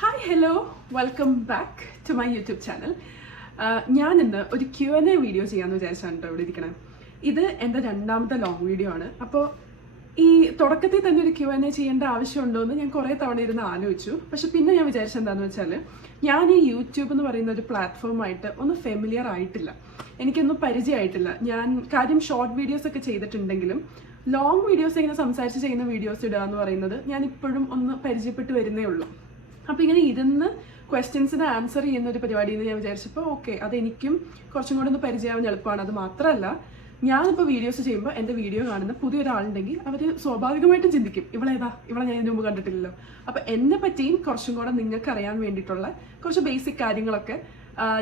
Hi hello welcome back to my YouTube channel. ഞാൻ ഇന്ന് ഒരു Q&A വീഡിയോ ചെയ്യാമെന്ന് വിചാരിച്ചാണ് കേട്ടോ ഇവിടെ ഇരിക്കണം. ഇത് എൻ്റെ രണ്ടാമത്തെ ലോങ് വീഡിയോ ആണ്. അപ്പോൾ ഈ തുടക്കത്തിൽ തന്നെ ഒരു Q&A ചെയ്യേണ്ട ആവശ്യമുണ്ടോ എന്ന് ഞാൻ കുറേ തവണ ഇരുന്ന് ആലോചിച്ചു. പക്ഷെ പിന്നെ ഞാൻ വിചാരിച്ചത് എന്താണെന്ന് വെച്ചാൽ ഞാൻ ഈ യൂട്യൂബ് എന്ന് പറയുന്ന ഒരു പ്ലാറ്റ്ഫോമായിട്ട് ഒന്ന് ഫെമിലിയർ ആയിട്ടില്ല, എനിക്കൊന്നും പരിചയമായിട്ടില്ല. ഞാൻ കാര്യം ഷോർട്ട് വീഡിയോസ് ഒക്കെ ചെയ്തിട്ടുണ്ടെങ്കിലും ലോങ് വീഡിയോസ് ഇങ്ങനെ സംസാരിച്ച് ചെയ്യുന്ന വീഡിയോസ് ഇടുക എന്ന് പറയുന്നത് ഞാൻ ഇപ്പോഴും ഒന്ന് പരിചയപ്പെട്ട് വരുന്നേ ഉള്ളൂ. അപ്പോൾ ഇങ്ങനെ ഇരുന്ന് ക്വസ്റ്റ്യൻസിന് ആൻസർ ചെയ്യുന്ന ഒരു പരിപാടി എന്ന് ഞാൻ വിചാരിച്ചപ്പോൾ ഓക്കെ, അതെനിക്കും കുറച്ചും കൂടെ ഒന്ന് പരിചയമാവാൻ എളുപ്പമാണ്. അത് മാത്രമല്ല, ഞാനിപ്പോൾ വീഡിയോസ് ചെയ്യുമ്പോൾ എൻ്റെ വീഡിയോ കാണുന്ന പുതിയൊരാളുണ്ടെങ്കിൽ അവർ സ്വാഭാവികമായിട്ടും ചിന്തിക്കും, ഇവളെ ഞാൻ ഇതിനു മുമ്പ് കണ്ടിട്ടില്ലല്ലോ. അപ്പോൾ എന്നെ പറ്റിയും കുറച്ചും കൂടെ നിങ്ങൾക്ക് അറിയാൻ വേണ്ടിയിട്ടുള്ള കുറച്ച് ബേസിക് കാര്യങ്ങളൊക്കെ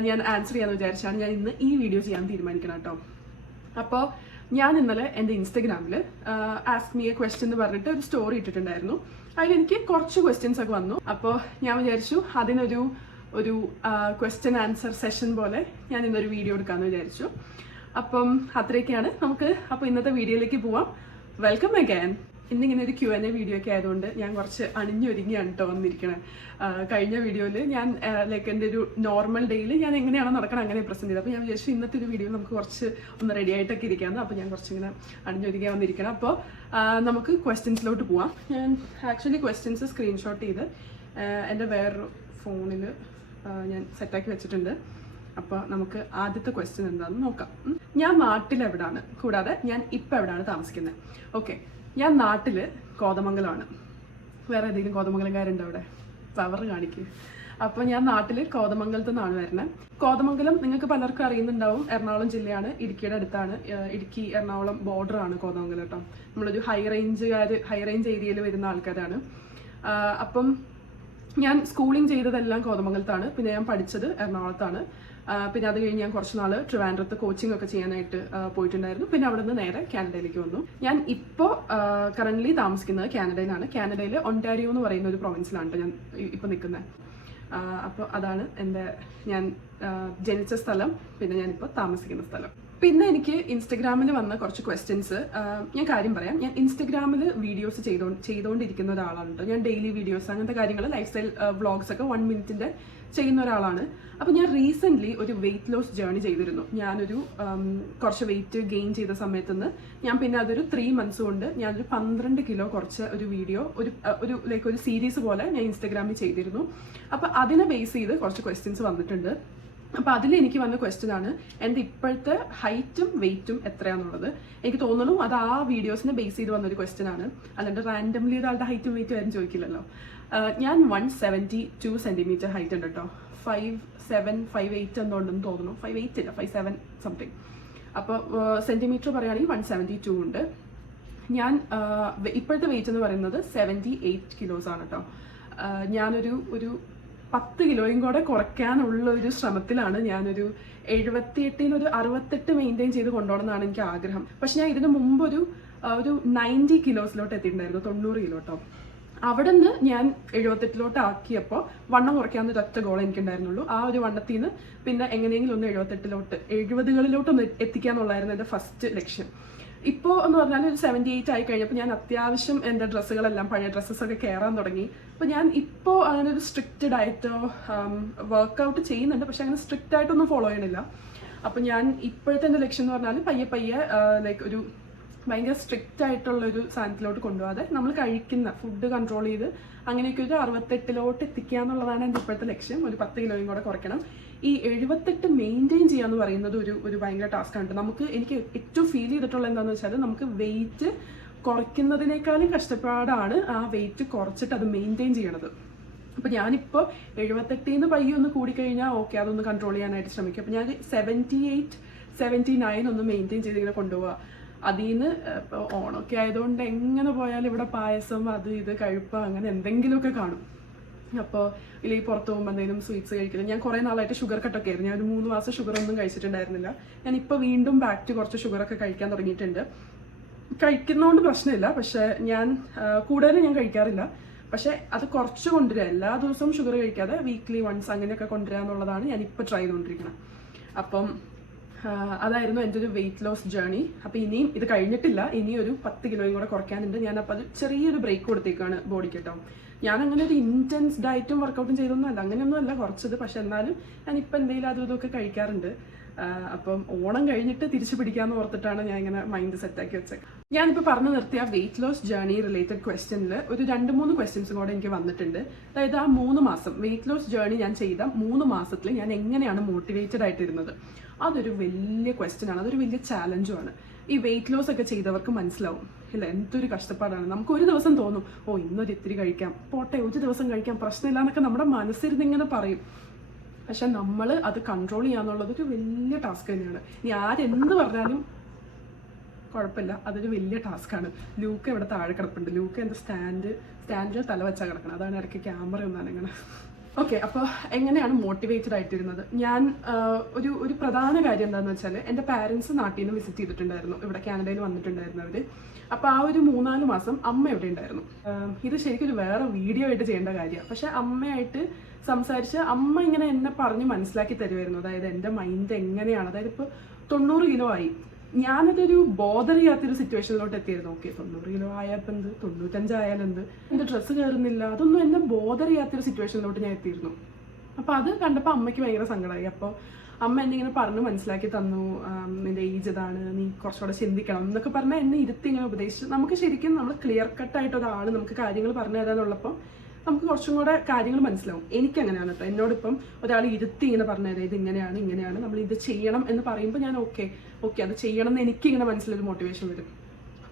ഞാൻ ആൻസർ ചെയ്യാമെന്ന് വിചാരിച്ചാണ് ഞാൻ ഇന്ന് ഈ വീഡിയോ ചെയ്യാൻ തീരുമാനിക്കണം കേട്ടോ. അപ്പോൾ ഞാൻ ഇന്നലെ എൻ്റെ ഇൻസ്റ്റഗ്രാമിൽ ആസ്ക് മീ എ ക്വസ്റ്റ്യൻ എന്ന് പറഞ്ഞിട്ട് ഒരു സ്റ്റോറി ഇട്ടിട്ടുണ്ടായിരുന്നു. അതിലെനിക്ക് കുറച്ച് ക്വസ്റ്റ്യൻസ് ഒക്കെ വന്നു. അപ്പോൾ ഞാൻ വിചാരിച്ചു അതിനൊരു ക്വസ്റ്റ്യൻ ആൻസർ സെഷൻ പോലെ ഞാൻ ഇന്നൊരു വീഡിയോ എടുക്കാമെന്ന് വിചാരിച്ചു. അപ്പം അത്രയൊക്കെയാണ്. അപ്പോൾ ഇന്നത്തെ വീഡിയോയിലേക്ക് പോവാം. Welcome again. ഇന്നിങ്ങനെ ഒരു Q&A വീഡിയോ ഒക്കെ ആയതുകൊണ്ട് ഞാൻ കുറച്ച് അണിഞ്ഞൊരുങ്ങിയാണ് കേട്ടോ വന്നിരിക്കണേ. കഴിഞ്ഞ വീഡിയോയിൽ ഞാൻ ലൈക്ക് എൻ്റെ ഒരു നോർമൽ ഡേയിൽ ഞാൻ എങ്ങനെയാണോ നടക്കണം അങ്ങനെ പ്രസൻറ്റ് ചെയ്തത്. അപ്പോൾ ഞാൻ വിചാരിച്ചു ഇന്നത്തെ ഒരു വീഡിയോ നമുക്ക് കുറച്ച് ഒന്ന് റെഡി ആയിട്ടൊക്കെ ഇരിക്കാമെന്ന്. അപ്പോൾ ഞാൻ കുറച്ചിങ്ങനെ അണിഞ്ഞൊരുങ്ങി വന്നിരിക്കണം. അപ്പോൾ നമുക്ക് ക്വസ്റ്റ്യൻസിലോട്ട് പോവാം. ഞാൻ ആക്ച്വലി ക്വസ്റ്റ്യൻസ് സ്ക്രീൻഷോട്ട് ചെയ്ത് എൻ്റെ വേറൊരു ഫോണിൽ ഞാൻ സെറ്റാക്കി വെച്ചിട്ടുണ്ട്. അപ്പോൾ നമുക്ക് ആദ്യത്തെ ക്വസ്റ്റ്യൻ എന്താണെന്ന് നോക്കാം. ഞാൻ നാട്ടിലെവിടാണ്, കൂടാതെ ഞാൻ ഇപ്പം എവിടെയാണ് താമസിക്കുന്നത്? ഓക്കെ, ഞാൻ നാട്ടിൽ കോതമംഗലമാണ്. വേറെ ഏതെങ്കിലും കോതമംഗലംകാരുണ്ടോ അവിടെ? പവർ കാണിക്കുക. അപ്പോൾ ഞാൻ നാട്ടിൽ കോതമംഗലത്തു നിന്നാണ് വരുന്നത്. കോതമംഗലം നിങ്ങൾക്ക് പലർക്കും അറിയുന്നുണ്ടാവും, എറണാകുളം ജില്ലയാണ്, ഇടുക്കിയുടെ അടുത്താണ്. ഇടുക്കി എറണാകുളം ബോർഡറാണ് കോതമംഗലം കേട്ടോ. നമ്മളൊരു ഹൈ റേഞ്ച് ഏരിയയിൽ വരുന്ന ആൾക്കാരാണ്. അപ്പം ഞാൻ സ്കൂളിങ് ചെയ്തതെല്ലാം കോതമംഗലത്താണ്. പിന്നെ ഞാൻ പഠിച്ചത് എറണാകുളത്താണ്. പിന്നെ അത് കഴിഞ്ഞ് ഞാൻ കുറച്ച് നാൾ ട്രിവാൻഡ്രത്ത് കോച്ചിങ് ഒക്കെ ചെയ്യാനായിട്ട് പോയിട്ടുണ്ടായിരുന്നു. പിന്നെ അവിടെ നിന്ന് നേരെ കാനഡയിലേക്ക് വന്നു. ഞാൻ ഇപ്പോൾ കറൻ്റ്ലി താമസിക്കുന്നത് കാനഡയിലാണ്. കാനഡയിൽ ഒണ്ടാരിയോ എന്ന് പറയുന്ന ഒരു പ്രൊവിൻസിലാണ് ഞാൻ ഇപ്പോൾ നിൽക്കുന്നത്. അപ്പോൾ അതാണ് ഞാൻ ജനിച്ച സ്ഥലം, പിന്നെ ഞാനിപ്പോൾ താമസിക്കുന്ന സ്ഥലം. പിന്നെ എനിക്ക് ഇൻസ്റ്റഗ്രാമിൽ വന്ന കുറച്ച് ക്വസ്റ്റ്യൻസ് ഞാൻ കാര്യം പറയാം. ഞാൻ ഇൻസ്റ്റഗ്രാമിൽ വീഡിയോസ് ചെയ്തുകൊണ്ടിരിക്കുന്ന ഒരാളാണ്. ഞാൻ ഡെയിലി വീഡിയോസ് അങ്ങനത്തെ കാര്യങ്ങൾ ലൈഫ് സ്റ്റൈൽ വ്ളോഗ്സ് ഒക്കെ 1 മിനിറ്റിൻ്റെ ചെയ്യുന്ന ഒരാളാണ്. അപ്പോൾ ഞാൻ റീസെൻ്റ്ലി ഒരു വെയിറ്റ് ലോസ് ജേർണി ചെയ്തിരുന്നു. ഞാനൊരു കുറച്ച് വെയിറ്റ് ഗെയിൻ ചെയ്ത സമയത്തുനിന്ന് ഞാൻ പിന്നെ അതൊരു 3 months കൊണ്ട് ഞാനൊരു 12 കിലോ കുറച്ച ഒരു വീഡിയോ ഒരു സീരീസ് പോലെ ഞാൻ ഇൻസ്റ്റഗ്രാമിൽ ചെയ്തിരുന്നു. അപ്പോൾ അതിനെ ബേസ് ചെയ്ത് കുറച്ച് ക്വസ്റ്റ്യൻസ് വന്നിട്ടുണ്ട്. അപ്പോൾ അതിൽ എനിക്ക് വന്ന ക്വസ്റ്റ്യൻ ആണ് എൻ്റെ ഇപ്പോഴത്തെ ഹൈറ്റും വെയിറ്റും എത്രയാണെന്നുള്ളത്. എനിക്ക് തോന്നുന്നു അത് ആ വീഡിയോസിനെ ബേസ് ചെയ്ത് വന്നൊരു ക്വസ്റ്റ്യൻ ആണ്. അല്ലാണ്ട് റാൻഡംലി ഒരാളുടെ ഹൈറ്റും വെയിറ്റും ആരും ചോദിക്കില്ലല്ലോ. ഞാൻ 172 സെൻറ്റിമീറ്റർ ഹൈറ്റ് ഉണ്ട് കേട്ടോ. 5'7", 5'8" എന്തുകൊണ്ടെന്ന് തോന്നുന്നു. 5'8" ഇല്ല, 5'7" സംതിങ്. അപ്പോൾ സെൻറ്റിമീറ്റർ പറയുകയാണെങ്കിൽ 172 ഉണ്ട്. ഞാൻ ഇപ്പോഴത്തെ വെയിറ്റ് എന്ന് പറയുന്നത് 78 kilos ആണ് കേട്ടോ. ഞാനൊരു 10 കിലോയും കൂടെ കുറയ്ക്കാനുള്ള ഒരു ശ്രമത്തിലാണ്. ഞാനൊരു 78 ഒരു 68 മെയിൻറ്റെയിൻ ചെയ്ത് കൊണ്ടുപോകണം എന്നാണ് എനിക്ക് ആഗ്രഹം. പക്ഷെ ഞാൻ ഇതിന് മുമ്പ് ഒരു 90 കിലോസിലോട്ട് എത്തിയിട്ടുണ്ടായിരുന്നു, 90 കിലോ കേട്ടോ. അവിടെ നിന്ന് ഞാൻ 78 ആക്കിയപ്പോൾ വണ്ണം കുറയ്ക്കാവുന്ന ഒറ്റ ഗോൾ എനിക്കുണ്ടായിരുന്നുള്ളൂ. ആ ഒരു വണ്ണത്തിൽ നിന്ന് പിന്നെ എങ്ങനെയെങ്കിലും ഒന്ന് 70കളിലോട്ടൊന്ന് എത്തിക്കാന്നുള്ളതായിരുന്നു എൻ്റെ ഫസ്റ്റ് ലക്ഷ്യം. ഇപ്പോൾ എന്ന് പറഞ്ഞാൽ ഒരു 78 ആയി കഴിഞ്ഞപ്പോൾ ഞാൻ അത്യാവശ്യം എൻ്റെ ഡ്രസ്സുകളെല്ലാം പഴയ ഡ്രസ്സസൊക്കെ കയറാൻ തുടങ്ങി. അപ്പോൾ ഞാൻ ഇപ്പോൾ അങ്ങനെ ഒരു സ്ട്രിക്റ്റ് ഡയറ്റോ വർക്കൗട്ട് ചെയ്യുന്നുണ്ട്, പക്ഷെ അങ്ങനെ സ്ട്രിക്റ്റ് ആയിട്ടൊന്നും ഫോളോ ചെയ്യണില്ല. അപ്പോൾ ഞാൻ ഇപ്പോഴത്തെ എൻ്റെ ലക്ഷ്യം എന്ന് പറഞ്ഞാൽ പയ്യെ ലൈക്ക് ഒരു ഭയങ്കര സ്ട്രിക്റ്റ് ആയിട്ടുള്ളൊരു സാധനത്തിലോട്ട് കൊണ്ടുപോകാതെ നമ്മൾ കഴിക്കുന്ന ഫുഡ് കൺട്രോൾ ചെയ്ത് അങ്ങനെയൊക്കെ ഒരു 68 എത്തിക്കുക എന്നുള്ളതാണ് എൻ്റെ ഇപ്പോഴത്തെ ലക്ഷ്യം. ഒരു 10 കിലോയും കൂടെ കുറയ്ക്കണം. ഈ 78 മെയിൻറ്റെയിൻ ചെയ്യുക എന്ന് പറയുന്നത് ഒരു ഭയങ്കര ടാസ്ക്കാണ്. എനിക്ക് ഏറ്റവും ഫീൽ ചെയ്തിട്ടുള്ളത് എന്താണെന്ന് വെച്ചാൽ നമുക്ക് വെയിറ്റ് കുറയ്ക്കുന്നതിനേക്കാളും കഷ്ടപ്പാടാണ് ആ വെയിറ്റ് കുറച്ചിട്ട് അത് മെയിൻറ്റെയിൻ ചെയ്യണത്. അപ്പോൾ ഞാനിപ്പോൾ 78 പയ്യെ ഒന്ന് കൂടിക്കഴിഞ്ഞാൽ ഓക്കെ, അതൊന്ന് കൺട്രോൾ ചെയ്യാനായിട്ട് ശ്രമിക്കും. അപ്പോൾ ഞാൻ 78, 79 ഒന്ന് മെയിൻറ്റെയിൻ ചെയ്തിങ്ങനെ കൊണ്ടുപോവുക. അതിൽ നിന്ന് ഇപ്പോൾ ഓണമൊക്കെ ആയതുകൊണ്ട് എങ്ങനെ പോയാലും ഇവിടെ പായസം അത് ഇത് കഴിപ്പ് അങ്ങനെ എന്തെങ്കിലുമൊക്കെ കാണും. അപ്പോൾ ഇല്ലെങ്കിൽ പുറത്ത് പോകുമ്പോൾ എന്തെങ്കിലും സ്വീറ്റ്സ് കഴിക്കില്ല. ഞാൻ കുറേ നാളായിട്ട് ഷുഗർ കട്ടൊക്കെ ആയിരുന്നു. ഞാൻ ഒരു 3 മാസം ഷുഗറൊന്നും കഴിച്ചിട്ടുണ്ടായിരുന്നില്ല. ഞാനിപ്പോൾ വീണ്ടും ബാക്ക് ടു കുറച്ച് ഷുഗറൊക്കെ കഴിക്കാൻ തുടങ്ങിയിട്ടുണ്ട്. കഴിക്കുന്നതുകൊണ്ട് പ്രശ്നമില്ല, പക്ഷേ ഞാൻ കൂടുതലും ഞാൻ കഴിക്കാറില്ല. പക്ഷേ അത് കുറച്ച് കൊണ്ടുവരിക, എല്ലാ ദിവസവും ഷുഗർ കഴിക്കാതെ വീക്ക്ലി വൺസ് അങ്ങനെയൊക്കെ കൊണ്ടുവരിക എന്നുള്ളതാണ് ഞാനിപ്പോൾ ട്രൈ ചെയ്തുകൊണ്ടിരിക്കുന്നത്. അപ്പം അതായിരുന്നു എൻ്റെ ഒരു വെയിറ്റ് ലോസ് ജേർണി. അപ്പോൾ ഇനിയും ഇത് കഴിഞ്ഞിട്ടില്ല, ഇനിയൊരു 10 കിലോയും കൂടെ കുറയ്ക്കാനുണ്ട്. ഞാൻ അപ്പോൾ അത് ചെറിയൊരു ബ്രേക്ക് കൊടുത്തേക്കാണ് ബോഡിക്ക് കേട്ടോ. ഞാൻ അങ്ങനെ ഒരു ഇൻറ്റൻസ് ഡയറ്റും വർക്കൗട്ടും ചെയ്തൊന്നും അല്ല, അങ്ങനെയൊന്നും അല്ല കുറച്ചത്. പക്ഷെ എന്നാലും ഞാനിപ്പോൾ എന്തെങ്കിലും അതും ഇതൊക്കെ കഴിക്കാറുണ്ട്. അപ്പം ഓണം കഴിഞ്ഞിട്ട് തിരിച്ചു പിടിക്കാമെന്ന് ഓർത്തിട്ടാണ് ഞാൻ ഇങ്ങനെ മൈൻഡ് സെറ്റാക്കി വെച്ചത്. ഞാനിപ്പോൾ പറഞ്ഞു നിർത്തിയ വെയിറ്റ് ലോസ് ജേർണി റിലേറ്റഡ് ക്വസ്റ്റ്യനിൽ ഒരു 2-3 ക്വസ്റ്റ്യൻസും കൂടെ എനിക്ക് വന്നിട്ടുണ്ട്. അതായത് ആ 3 മാസം വെയിറ്റ് ലോസ് ജേർണി ഞാൻ ചെയ്ത 3 മാസത്തിൽ ഞാൻ എങ്ങനെയാണ് മോട്ടിവേറ്റഡ് ആയിട്ടിരുന്നത്, അതൊരു വലിയ ക്വസ്റ്റ്യൻ ആണ്, അതൊരു വലിയ ചാലഞ്ചുമാണ്. ഈ വെയിറ്റ് ലോസ് ഒക്കെ ചെയ്തവർക്ക് മനസ്സിലാവും ഇല്ല എന്തൊരു കഷ്ടപ്പാടാണ്. നമുക്ക് ഒരു ദിവസം തോന്നും ഓ ഇന്നൊരു ഇത്തിരി കഴിക്കാം, പോട്ടെ ഒരു ദിവസം കഴിക്കാം, പ്രശ്നമില്ല എന്നൊക്കെ നമ്മുടെ മനസ്സിരുന്ന് ഇങ്ങനെ പറയും. പക്ഷെ നമ്മൾ അത് കൺട്രോൾ ചെയ്യാന്നുള്ളത് ഒരു വലിയ ടാസ്ക് തന്നെയാണ്. ഇനി ആരെന്ത് പറഞ്ഞാലും കുഴപ്പമില്ല, അതൊരു വലിയ ടാസ്ക്കാണ്. ലൂക്ക് ഇവിടെ താഴെ കിടപ്പുണ്ട്. ലൂക്ക് എൻ്റെ സ്റ്റാൻഡിൽ തല വെച്ചാൽ കിടക്കണം, അതാണ് ഇടയ്ക്ക് ക്യാമറ ഒന്നാണ് ഇങ്ങനെ. ഓക്കെ, അപ്പോൾ എങ്ങനെയാണ് മോട്ടിവേറ്റഡ് ആയിട്ടിരുന്നത്? ഞാൻ ഒരു പ്രധാന കാര്യം എന്താണെന്ന് വെച്ചാൽ എൻ്റെ പാരൻസ് നാട്ടിൽ നിന്ന് വിസിറ്റ് ചെയ്തിട്ടുണ്ടായിരുന്നു, ഇവിടെ കാനഡയിൽ വന്നിട്ടുണ്ടായിരുന്നു അവർ. അപ്പോൾ ആ ഒരു 3-4 മാസം അമ്മ ഇവിടെ ഉണ്ടായിരുന്നു. ഇത് ശരിക്കും ഒരു വേറെ വീഡിയോ ആയിട്ട് ചെയ്യേണ്ട കാര്യമാണ്. പക്ഷെ അമ്മയായിട്ട് സംസാരിച്ച് അമ്മ ഇങ്ങനെ എന്നെ പറഞ്ഞ് മനസ്സിലാക്കി തരുമായിരുന്നു. അതായത് എൻ്റെ മൈൻഡ് എങ്ങനെയാണ്, അതായത് ഇപ്പോൾ 90 കിലോ ആയി, ഞാനതൊരു ബോധർ ചെയ്യാത്തൊരു സിറ്റുവേഷനിലോട്ട് എത്തിയിരുന്നു. ഓക്കെ 90 കിലോ ആയപ്പോൾ എന്ത്, 95 ആയാലെന്ത്, എൻ്റെ ഡ്രസ്സ് കയറുന്നില്ല, അതൊന്നും എന്നെ ബോധർ ചെയ്യാത്തൊരു സിറ്റുവേഷനിലോട്ട് ഞാൻ എത്തിയിരുന്നു. അപ്പോൾ അത് കണ്ടപ്പോൾ അമ്മയ്ക്ക് ഭയങ്കര സങ്കടമായി. അപ്പോൾ അമ്മ എന്നെ ഇങ്ങനെ പറഞ്ഞ് മനസ്സിലാക്കി തന്നു, നിൻ്റെ ഏജ് ഇതാണ്, നീ കുറച്ചുകൂടെ ചിന്തിക്കണം എന്നൊക്കെ പറഞ്ഞാൽ എന്നെ ഇരുത്തി ഇങ്ങനെ ഉപദേശിച്ചു. നമുക്ക് ശരിക്കും നമ്മൾ ക്ലിയർ കട്ടായിട്ട് ഒരാൾ നമുക്ക് കാര്യങ്ങൾ പറഞ്ഞു തരാന്നുള്ളപ്പോൾ നമുക്ക് കുറച്ചും കൂടെ കാര്യങ്ങൾ മനസ്സിലാവും. എനിക്കങ്ങനെയാണ് കേട്ടോ. എന്നോടിപ്പം ഒരാൾ ഇരുത്തി ഇങ്ങനെ പറഞ്ഞു തരാം, ഇത് ഇങ്ങനെയാണ് നമ്മൾ ഇത് ചെയ്യണം എന്ന് പറയുമ്പോൾ ഞാൻ ഓക്കെ അത് ചെയ്യണം എന്ന് എനിക്കിങ്ങനെ മനസ്സിലൊരു മോട്ടിവേഷൻ വരും.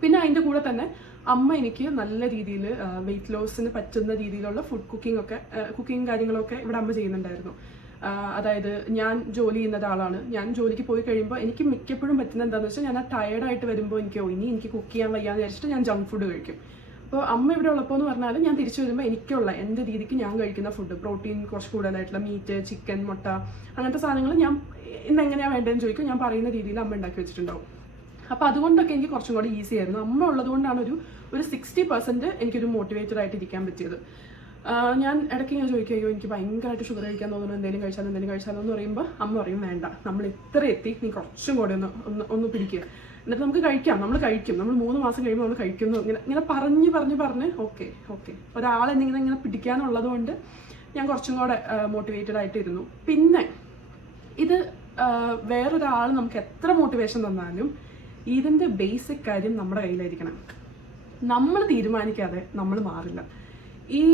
പിന്നെ അതിൻ്റെ കൂടെ തന്നെ അമ്മ എനിക്ക് നല്ല രീതിയിൽ വെയിറ്റ് ലോസിന് പറ്റുന്ന രീതിയിലുള്ള ഫുഡ് കുക്കിംഗ് കാര്യങ്ങളൊക്കെ ഇവിടെ അമ്മ ചെയ്യുന്നുണ്ടായിരുന്നു. അതായത് ഞാൻ ജോലി ചെയ്യുന്ന ഒരാളാണ്. ഞാൻ ജോലിക്ക് പോയി കഴിയുമ്പോൾ എനിക്ക് മിക്കപ്പോഴും പറ്റുന്ന എന്താണെന്ന് വെച്ചാൽ ഞാൻ ആ ടയർഡായിട്ട് വരുമ്പോൾ ഇനി എനിക്ക് കുക്ക് ചെയ്യാൻ വയ്യാന്ന് വിചാരിച്ചിട്ട് ഞാൻ ജങ്ക് ഫുഡ് കഴിക്കും. അപ്പോൾ അമ്മ ഇവിടെ ഉള്ളപ്പോൾ എന്ന് പറഞ്ഞാൽ ഞാൻ തിരിച്ചു വരുമ്പോൾ എനിക്കുള്ള എൻ്റെ രീതിക്ക് ഞാൻ കഴിക്കുന്ന ഫുഡ്, പ്രോട്ടീൻ കുറച്ച് കൂടുതലായിട്ടുള്ള മീറ്റ്, ചിക്കൻ, മുട്ട അങ്ങനത്തെ സാധനങ്ങൾ ഞാൻ ഇന്ന് എങ്ങനെയാണ് വേണ്ടതെന്ന് ചോദിക്കും, ഞാൻ പറയുന്ന രീതിയിൽ അമ്മ ഉണ്ടാക്കി വെച്ചിട്ടുണ്ടാവും. അപ്പോൾ അതുകൊണ്ടൊക്കെ എനിക്ക് കുറച്ചും കൂടി ഈസി ആയിരുന്നു. അമ്മ ഉള്ളതുകൊണ്ടാണ് ഒരു 60% എനിക്കൊരു മോട്ടിവേറ്റഡ് ആയിട്ട് ഇരിക്കാൻ പറ്റിയത്. ഞാൻ ഇടയ്ക്ക് ഞാൻ ചോദിക്കും അയ്യോ എനിക്ക് ഭയങ്കരമായിട്ട് ഷുഗർ കഴിക്കാൻ തോന്നുന്നു, എന്തെങ്കിലും കഴിച്ചാലോ എന്ന് പറയുമ്പോൾ അമ്മ പറയും വേണ്ട, നമ്മൾ ഇത്ര എത്തി, നീ കുറച്ചും കൂടി ഒന്ന് പിടിക്കുക, എന്നിട്ട് നമുക്ക് കഴിക്കാം, നമ്മൾ 3 മാസം കഴിയുമ്പോൾ നമ്മൾ കഴിക്കുന്നു, ഇങ്ങനെ പറഞ്ഞ് ഓക്കെ ഒരാളെന്നിങ്ങനെ ഇങ്ങനെ പിടിക്കാനുള്ളത് കൊണ്ട് ഞാൻ കുറച്ചും കൂടെ മോട്ടിവേറ്റഡ് ആയിട്ടിരുന്നു. പിന്നെ ഇത് വേറൊരാൾ നമുക്ക് എത്ര മോട്ടിവേഷൻ തന്നാലും ഇതിൻ്റെ ബേസിക് കാര്യം നമ്മുടെ കയ്യിലായിരിക്കണം. നമ്മൾ തീരുമാനിക്കാതെ നമ്മൾ മാറില്ല. ഈ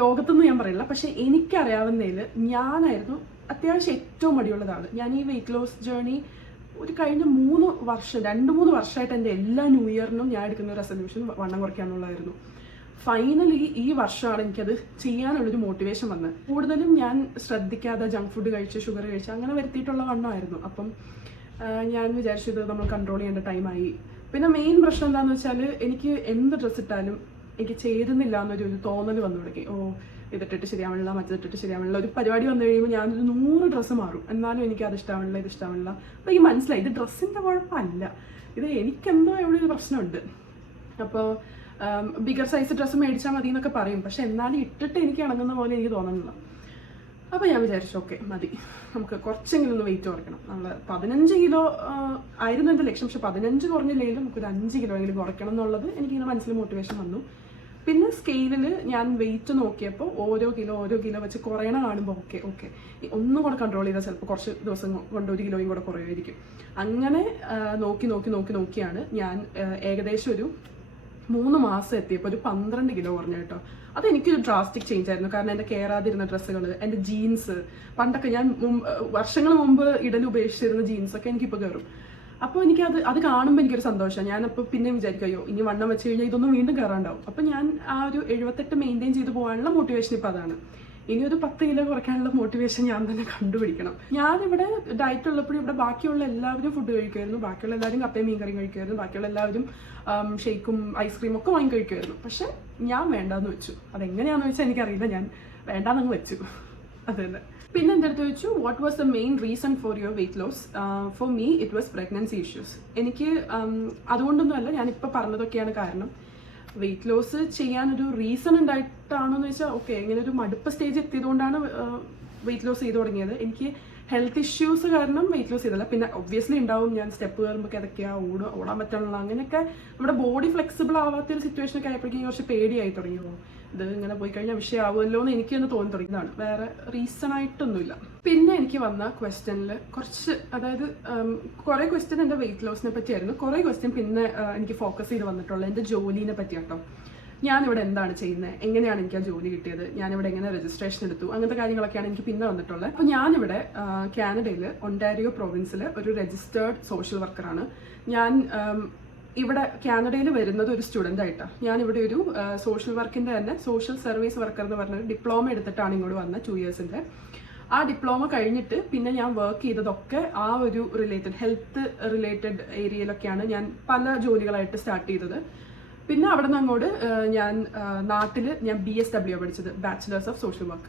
ലോകത്തൊന്നും ഞാൻ പറയില്ല, പക്ഷെ എനിക്കറിയാവുന്നതിൽ ഞാനായിരുന്നു അത്യാവശ്യം ഏറ്റവും മടിയുള്ളതാണ്. ഞാൻ ഈ വെയിറ്റ് ലോസ് ജേർണി ഒരു കഴിഞ്ഞ 2-3 വർഷമായിട്ട് എൻ്റെ എല്ലാ ന്യൂ ഇയറിനും ഞാൻ എടുക്കുന്ന റെസൊല്യൂഷൻ വണ്ണം കുറയ്ക്കാനുള്ളതായിരുന്നു. ഫൈനലി ഈ വർഷമാണ് എനിക്കത് ചെയ്യാനുള്ളൊരു മോട്ടിവേഷൻ വന്നത്. കൂടുതലും ഞാൻ ശ്രദ്ധിക്കാതെ ജങ്ക് ഫുഡ് കഴിച്ച് ഷുഗർ കഴിച്ച് അങ്ങനെ വരുത്തിയിട്ടുള്ള വണ്ണമായിരുന്നു. അപ്പം ഞാൻ വിചാരിച്ചു ഇത് നമ്മൾ കൺട്രോൾ ചെയ്യേണ്ട ടൈമായി. പിന്നെ മെയിൻ പ്രശ്നം എന്താണെന്ന് വെച്ചാൽ എനിക്ക് എന്ത് ഡ്രസ്സ് ഇട്ടാലും എനിക്ക് ചേരുന്നില്ല എന്നൊരു തോന്നൽ വന്നു തുടങ്ങി. ഇതിട്ടിട്ട് ശരിയാവണില്ല, മറ്റതിട്ടിട്ട് ശരിയാവണില്ല. ഒരു പരിപാടി വന്നു കഴിയുമ്പോൾ ഞാനൊരു 100 ഡ്രസ്സ് മാറും, എന്നാലും എനിക്ക് അത് ഇഷ്ടമാവണില്ല, ഇത് ഇഷ്ടമാവണില്ല. അപ്പോൾ ഈ മനസ്സിലായി ഇത് ഡ്രസ്സിൻ്റെ കുഴപ്പമല്ല, ഇത് എനിക്കെന്തോ എവിടെ ഒരു പ്രശ്നമുണ്ട്. അപ്പോൾ ബിഗർ സൈസ് ഡ്രസ്സ് മേടിച്ചാൽ മതി എന്നൊക്കെ പറയും, പക്ഷെ എന്നാലും ഇട്ടിട്ട് എനിക്ക് ഇണങ്ങുന്ന പോലെ എനിക്ക് തോന്നുന്നില്ല. അപ്പോൾ ഞാൻ വിചാരിച്ചു ഓക്കെ മതി, നമുക്ക് കുറച്ചെങ്കിലും ഒന്ന് വെയിറ്റ് കുറയ്ക്കണം. നമ്മൾ 15 കിലോ ആയിരുന്നു എൻ്റെ ലക്ഷ്യം, പക്ഷെ 15 കുറഞ്ഞില്ലെങ്കിലും നമുക്കൊരു 5 കിലോ എങ്കിലും കുറയ്ക്കണം എന്നുള്ളത് എനിക്കിങ്ങനെ മനസ്സിൽ മോട്ടിവേഷൻ വന്നു. പിന്നെ സ്കെയിലിൽ ഞാൻ വെയിറ്റ് നോക്കിയപ്പോൾ ഓരോ കിലോ വെച്ച് കുറയണ കാണുമ്പോൾ ഓക്കെ ഒന്നും കൂടെ കൺട്രോൾ ചെയ്താൽ ചിലപ്പോൾ കുറച്ച് ദിവസം കൊണ്ട് 1 കിലോയും കൂടെ കുറയുമായിരിക്കും. അങ്ങനെ നോക്കിയാണ് ഞാൻ ഏകദേശം ഒരു 3 മാസം എത്തിയപ്പോൾ ഒരു 12 കിലോ കുറഞ്ഞു കേട്ടോ. അതെനിക്കൊരു ഡ്രാസ്റ്റിക് ചേഞ്ച് ആയിരുന്നു. കാരണം എൻ്റെ കയറാതിരുന്ന ഡ്രസ്സുകൾ, എൻ്റെ ജീൻസ്, പണ്ടൊക്കെ ഞാൻ വർഷങ്ങൾ മുമ്പ് ഉപേക്ഷിച്ചിരുന്ന ജീൻസൊക്കെ എനിക്കിപ്പോൾ കയറും. അപ്പോൾ അത് കാണുമ്പോൾ എനിക്കൊരു സന്തോഷമാണ്. ഞാനപ്പോൾ പിന്നെ വിചാരിക്കും ഇനി വണ്ണം വെച്ച് കഴിഞ്ഞാൽ ഇതൊന്നും വീണ്ടും കയറാണ്ടാവും. അപ്പോൾ ഞാൻ ആ ഒരു 78 മെയിൻറ്റെയിൻ ചെയ്ത് പോകാനുള്ള മോട്ടിവേഷൻ ഇപ്പോൾ അതാണ്. ഇനി ഒരു 10 കിലോ കുറയ്ക്കാനുള്ള മോട്ടിവേഷൻ ഞാൻ തന്നെ കണ്ടുപിടിക്കണം. ഞാനിവിടെ ഡയറ്റ് ഉള്ളപ്പോഴും ഇവിടെ ബാക്കിയുള്ള എല്ലാവരും ഫുഡ് കഴിക്കുമായിരുന്നു, ബാക്കിയുള്ള എല്ലാവരും കപ്പയും മീൻകറിയും കഴിക്കുമായിരുന്നു, ബാക്കിയുള്ള എല്ലാവരും ഷെയ്ക്കും ഐസ്ക്രീം ഒക്കെ വാങ്ങി കഴിക്കുമായിരുന്നു. പക്ഷെ ഞാൻ വേണ്ടാന്ന് വെച്ചു. അതെങ്ങനെയാണെന്ന് വെച്ചാൽ എനിക്കറിയില്ല, ഞാൻ വേണ്ടാന്നങ്ങ് വെച്ചു. അതന്നെ. പിന്നെ എൻ്റെ അടുത്ത് ചോദിച്ചു what was the main reason for your weight loss? For me it was pregnancy issues. എനിക്ക് അതുകൊണ്ടൊന്നുമല്ല, ഞാനിപ്പോൾ പറഞ്ഞതൊക്കെയാണ് കാരണം. വെയിറ്റ് ലോസ് ചെയ്യാനൊരു റീസൺ ഉണ്ടായിട്ടാണെന്ന് വെച്ചാൽ ഓക്കെ ഇങ്ങനെ ഒരു മടുപ്പ് സ്റ്റേജ് എത്തിയതുകൊണ്ടാണ് വെയിറ്റ് ലോസ് ചെയ്ത് തുടങ്ങിയത്. എനിക്ക് ഹെൽത്ത് ഇഷ്യൂസ് കാരണം വെയിറ്റ് ലോസ് ചെയ്തല്ല. പിന്നെ ഒബ്വിയസ്ലി ഉണ്ടാവും, ഞാൻ സ്റ്റെപ്പ് കയറുമ്പോൾ കിതയ്ക്കുക, ഓടാൻ പറ്റാനുള്ള അങ്ങനെയൊക്കെ നമ്മുടെ ബോഡി ഫ്ലെക്സിബിൾ ആവാത്തൊരു സിറ്റുവേഷനൊക്കെ ആയപ്പോഴേക്കും കുറച്ച് പേടിയായി തുടങ്ങിയോ. ഇത് ഇങ്ങനെ പോയി കഴിഞ്ഞാൽ വിഷയമാവുമല്ലോ എന്ന് എനിക്ക് തന്നെ തോന്നി തുടങ്ങിയതാണ്, വേറെ റീസൺ ആയിട്ടൊന്നുമില്ല. പിന്നെ എനിക്ക് വന്ന ക്വസ്റ്റ്യനിൽ കുറച്ച്, അതായത് കുറേ ക്വസ്റ്റ്യൻ എൻ്റെ വെയിറ്റ് ലോസിനെ പറ്റിയായിരുന്നു, കുറേ ക്വസ്റ്റ്യൻ പിന്നെ എനിക്ക് ഫോക്കസ് ചെയ്ത് വന്നിട്ടുള്ളത് എൻ്റെ ജോലിനെ പറ്റി കേട്ടോ. ഞാനിവിടെ എന്താണ് ചെയ്യുന്നത്, എങ്ങനെയാണ് എനിക്ക് ആ ജോലി കിട്ടിയത്, ഞാനിവിടെ എങ്ങനെ രജിസ്ട്രേഷൻ എടുത്തു, അങ്ങനത്തെ കാര്യങ്ങളൊക്കെയാണ് എനിക്ക് പിന്നെ വന്നിട്ടുള്ളത്. അപ്പോൾ ഞാനിവിടെ കാനഡയിൽ ഒണ്ടാരിയോ പ്രൊവിൻസിൽ ഒരു രജിസ്റ്റേർഡ് സോഷ്യൽ വർക്കറാണ്. ഞാൻ ഇവിടെ കാനഡയിൽ വരുന്നത് ഒരു സ്റ്റുഡൻ്റ് ആയിട്ടാണ്. ഞാനിവിടെ ഒരു സോഷ്യൽ വർക്കിൻ്റെ തന്നെ സോഷ്യൽ സർവീസ് വർക്കർ എന്ന് പറഞ്ഞൊരു ഡിപ്ലോമ എടുത്തിട്ടാണ് ഇങ്ങോട്ട് വന്നത് 2 ഇയേഴ്സിൻ്റെ. ആ ഡിപ്ലോമ കഴിഞ്ഞിട്ട് പിന്നെ ഞാൻ വർക്ക് ചെയ്തതൊക്കെ ആ ഒരു ഹെൽത്ത് റിലേറ്റഡ് ഏരിയയിലൊക്കെയാണ് ഞാൻ പല ജോലികളായിട്ട് സ്റ്റാർട്ട് ചെയ്തത്. പിന്നെ അവിടെ നിന്ന് അങ്ങോട്ട് ഞാൻ നാട്ടിൽ ഞാൻ BSW പഠിച്ചത്, ബാച്ചിലേഴ്സ് ഓഫ് സോഷ്യൽ വർക്ക്.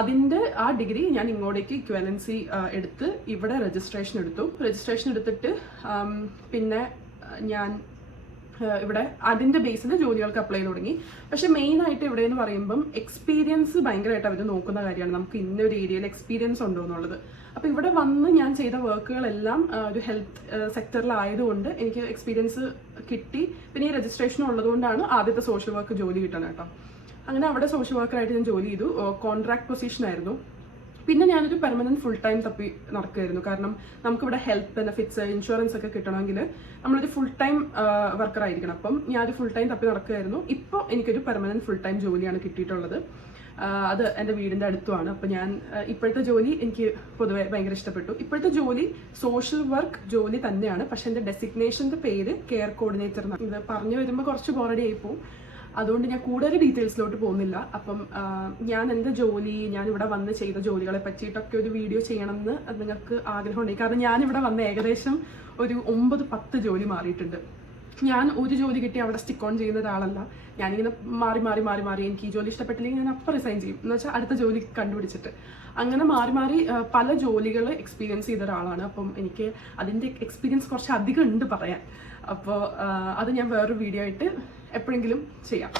അതിൻ്റെ ആ ഡിഗ്രി ഞാൻ ഇങ്ങോട്ടേക്ക് ഇക്വലൻസി എടുത്ത് ഇവിടെ രജിസ്ട്രേഷൻ എടുത്തിട്ട് പിന്നെ ഞാൻ ഇവിടെ അതിൻ്റെ ബേസിൽ ജോലികൾക്ക് അപ്ലൈ ചെയ്ത് തുടങ്ങി. പക്ഷെ മെയിനായിട്ട് ഇവിടെ എന്ന് പറയുമ്പം എക്സ്പീരിയൻസ് ഭയങ്കരമായിട്ട് അവർ നോക്കുന്ന കാര്യമാണ്, നമുക്ക് ഇന്നൊരു ഏരിയയിൽ എക്സ്പീരിയൻസ് ഉണ്ടോ എന്നുള്ളത്. അപ്പോൾ ഇവിടെ വന്ന് ഞാൻ ചെയ്ത വർക്കുകളെല്ലാം ഒരു ഹെൽത്ത് സെക്ടറിലായതുകൊണ്ട് എനിക്ക് എക്സ്പീരിയൻസ് കിട്ടി. പിന്നെ ഈ രജിസ്ട്രേഷൻ ഉള്ളതുകൊണ്ടാണ് ആദ്യത്തെ സോഷ്യൽ വർക്ക് ജോലി കിട്ടുന്നത് കേട്ടോ. അങ്ങനെ അവിടെ സോഷ്യൽ വർക്കറായിട്ട് ഞാൻ ജോലി ചെയ്തു, കോൺട്രാക്ട് പൊസിഷൻ ആയിരുന്നു. പിന്നെ ഞാനൊരു പെർമനന്റ് ഫുൾ ടൈം തപ്പി നടക്കുമായിരുന്നു, കാരണം നമുക്കിവിടെ ഹെൽത്ത് ബെനിഫിറ്റ്സ് ഇൻഷുറൻസ് ഒക്കെ കിട്ടണമെങ്കിൽ നമ്മളൊരു ഫുൾ ടൈം വർക്കർ ആയിരിക്കണം. അപ്പം ഞാനൊരു ഫുൾ ടൈം തപ്പി നടക്കുമായിരുന്നു. ഇപ്പോൾ എനിക്കൊരു പെർമനന്റ് ഫുൾ ടൈം ജോലിയാണ് കിട്ടിയിട്ടുള്ളത്. അത് എൻ്റെ വീടിൻ്റെ അടുത്തുമാണ്. അപ്പോൾ ഞാൻ ഇപ്പോഴത്തെ ജോലി എനിക്ക് പൊതുവെ ഭയങ്കര ഇഷ്ടപ്പെട്ടു. ഇപ്പോഴത്തെ ജോലി സോഷ്യൽ വർക്ക് ജോലി തന്നെയാണ്, പക്ഷെ എൻ്റെ ഡെസിഗ്നേഷൻ്റെ പേര് കെയർ കോർഡിനേറ്റർ എന്നാണ്. ഇത് പറഞ്ഞു വരുമ്പോൾ കുറച്ച് ബോറടി ആയിപ്പോവും, അതുകൊണ്ട് ഞാൻ കൂടുതൽ ഡീറ്റെയിൽസിലോട്ട് പോകുന്നില്ല. അപ്പം ഞാൻ എൻ്റെ ജോലി, ഞാൻ ഇവിടെ വന്ന് ചെയ്ത ജോലികളെ പറ്റിയിട്ടൊക്കെ ഒരു വീഡിയോ ചെയ്യണമെന്ന് നിങ്ങൾക്ക് ആഗ്രഹമുണ്ട്. കാരണം ഞാനിവിടെ വന്ന് ഏകദേശം ഒരു 9-10 ജോലി മാറിയിട്ടുണ്ട്. ഞാൻ ഒരു ജോലി കിട്ടി അവിടെ സ്റ്റിക്ക് ഓൺ ചെയ്യുന്ന ഒരാളല്ല. ഞാനിങ്ങനെ മാറി എനിക്ക് ഈ ജോലി ഇഷ്ടപ്പെട്ടില്ലെങ്കിൽ ഞാൻ അപ്പം റിസൈൻ ചെയ്യും, എന്ന് വെച്ചാൽ അടുത്ത ജോലി കണ്ടുപിടിച്ചിട്ട്. അങ്ങനെ മാറി പല ജോലികൾ എക്സ്പീരിയൻസ് ചെയ്ത ഒരാളാണ്. അപ്പം എനിക്ക് അതിൻ്റെ എക്സ്പീരിയൻസ് കുറച്ച് അധികം ഉണ്ട് പറയാൻ. അപ്പോൾ അത് ഞാൻ വേറൊരു വീഡിയോ ആയിട്ട് എപ്പോഴെങ്കിലും ചെയ്യാം.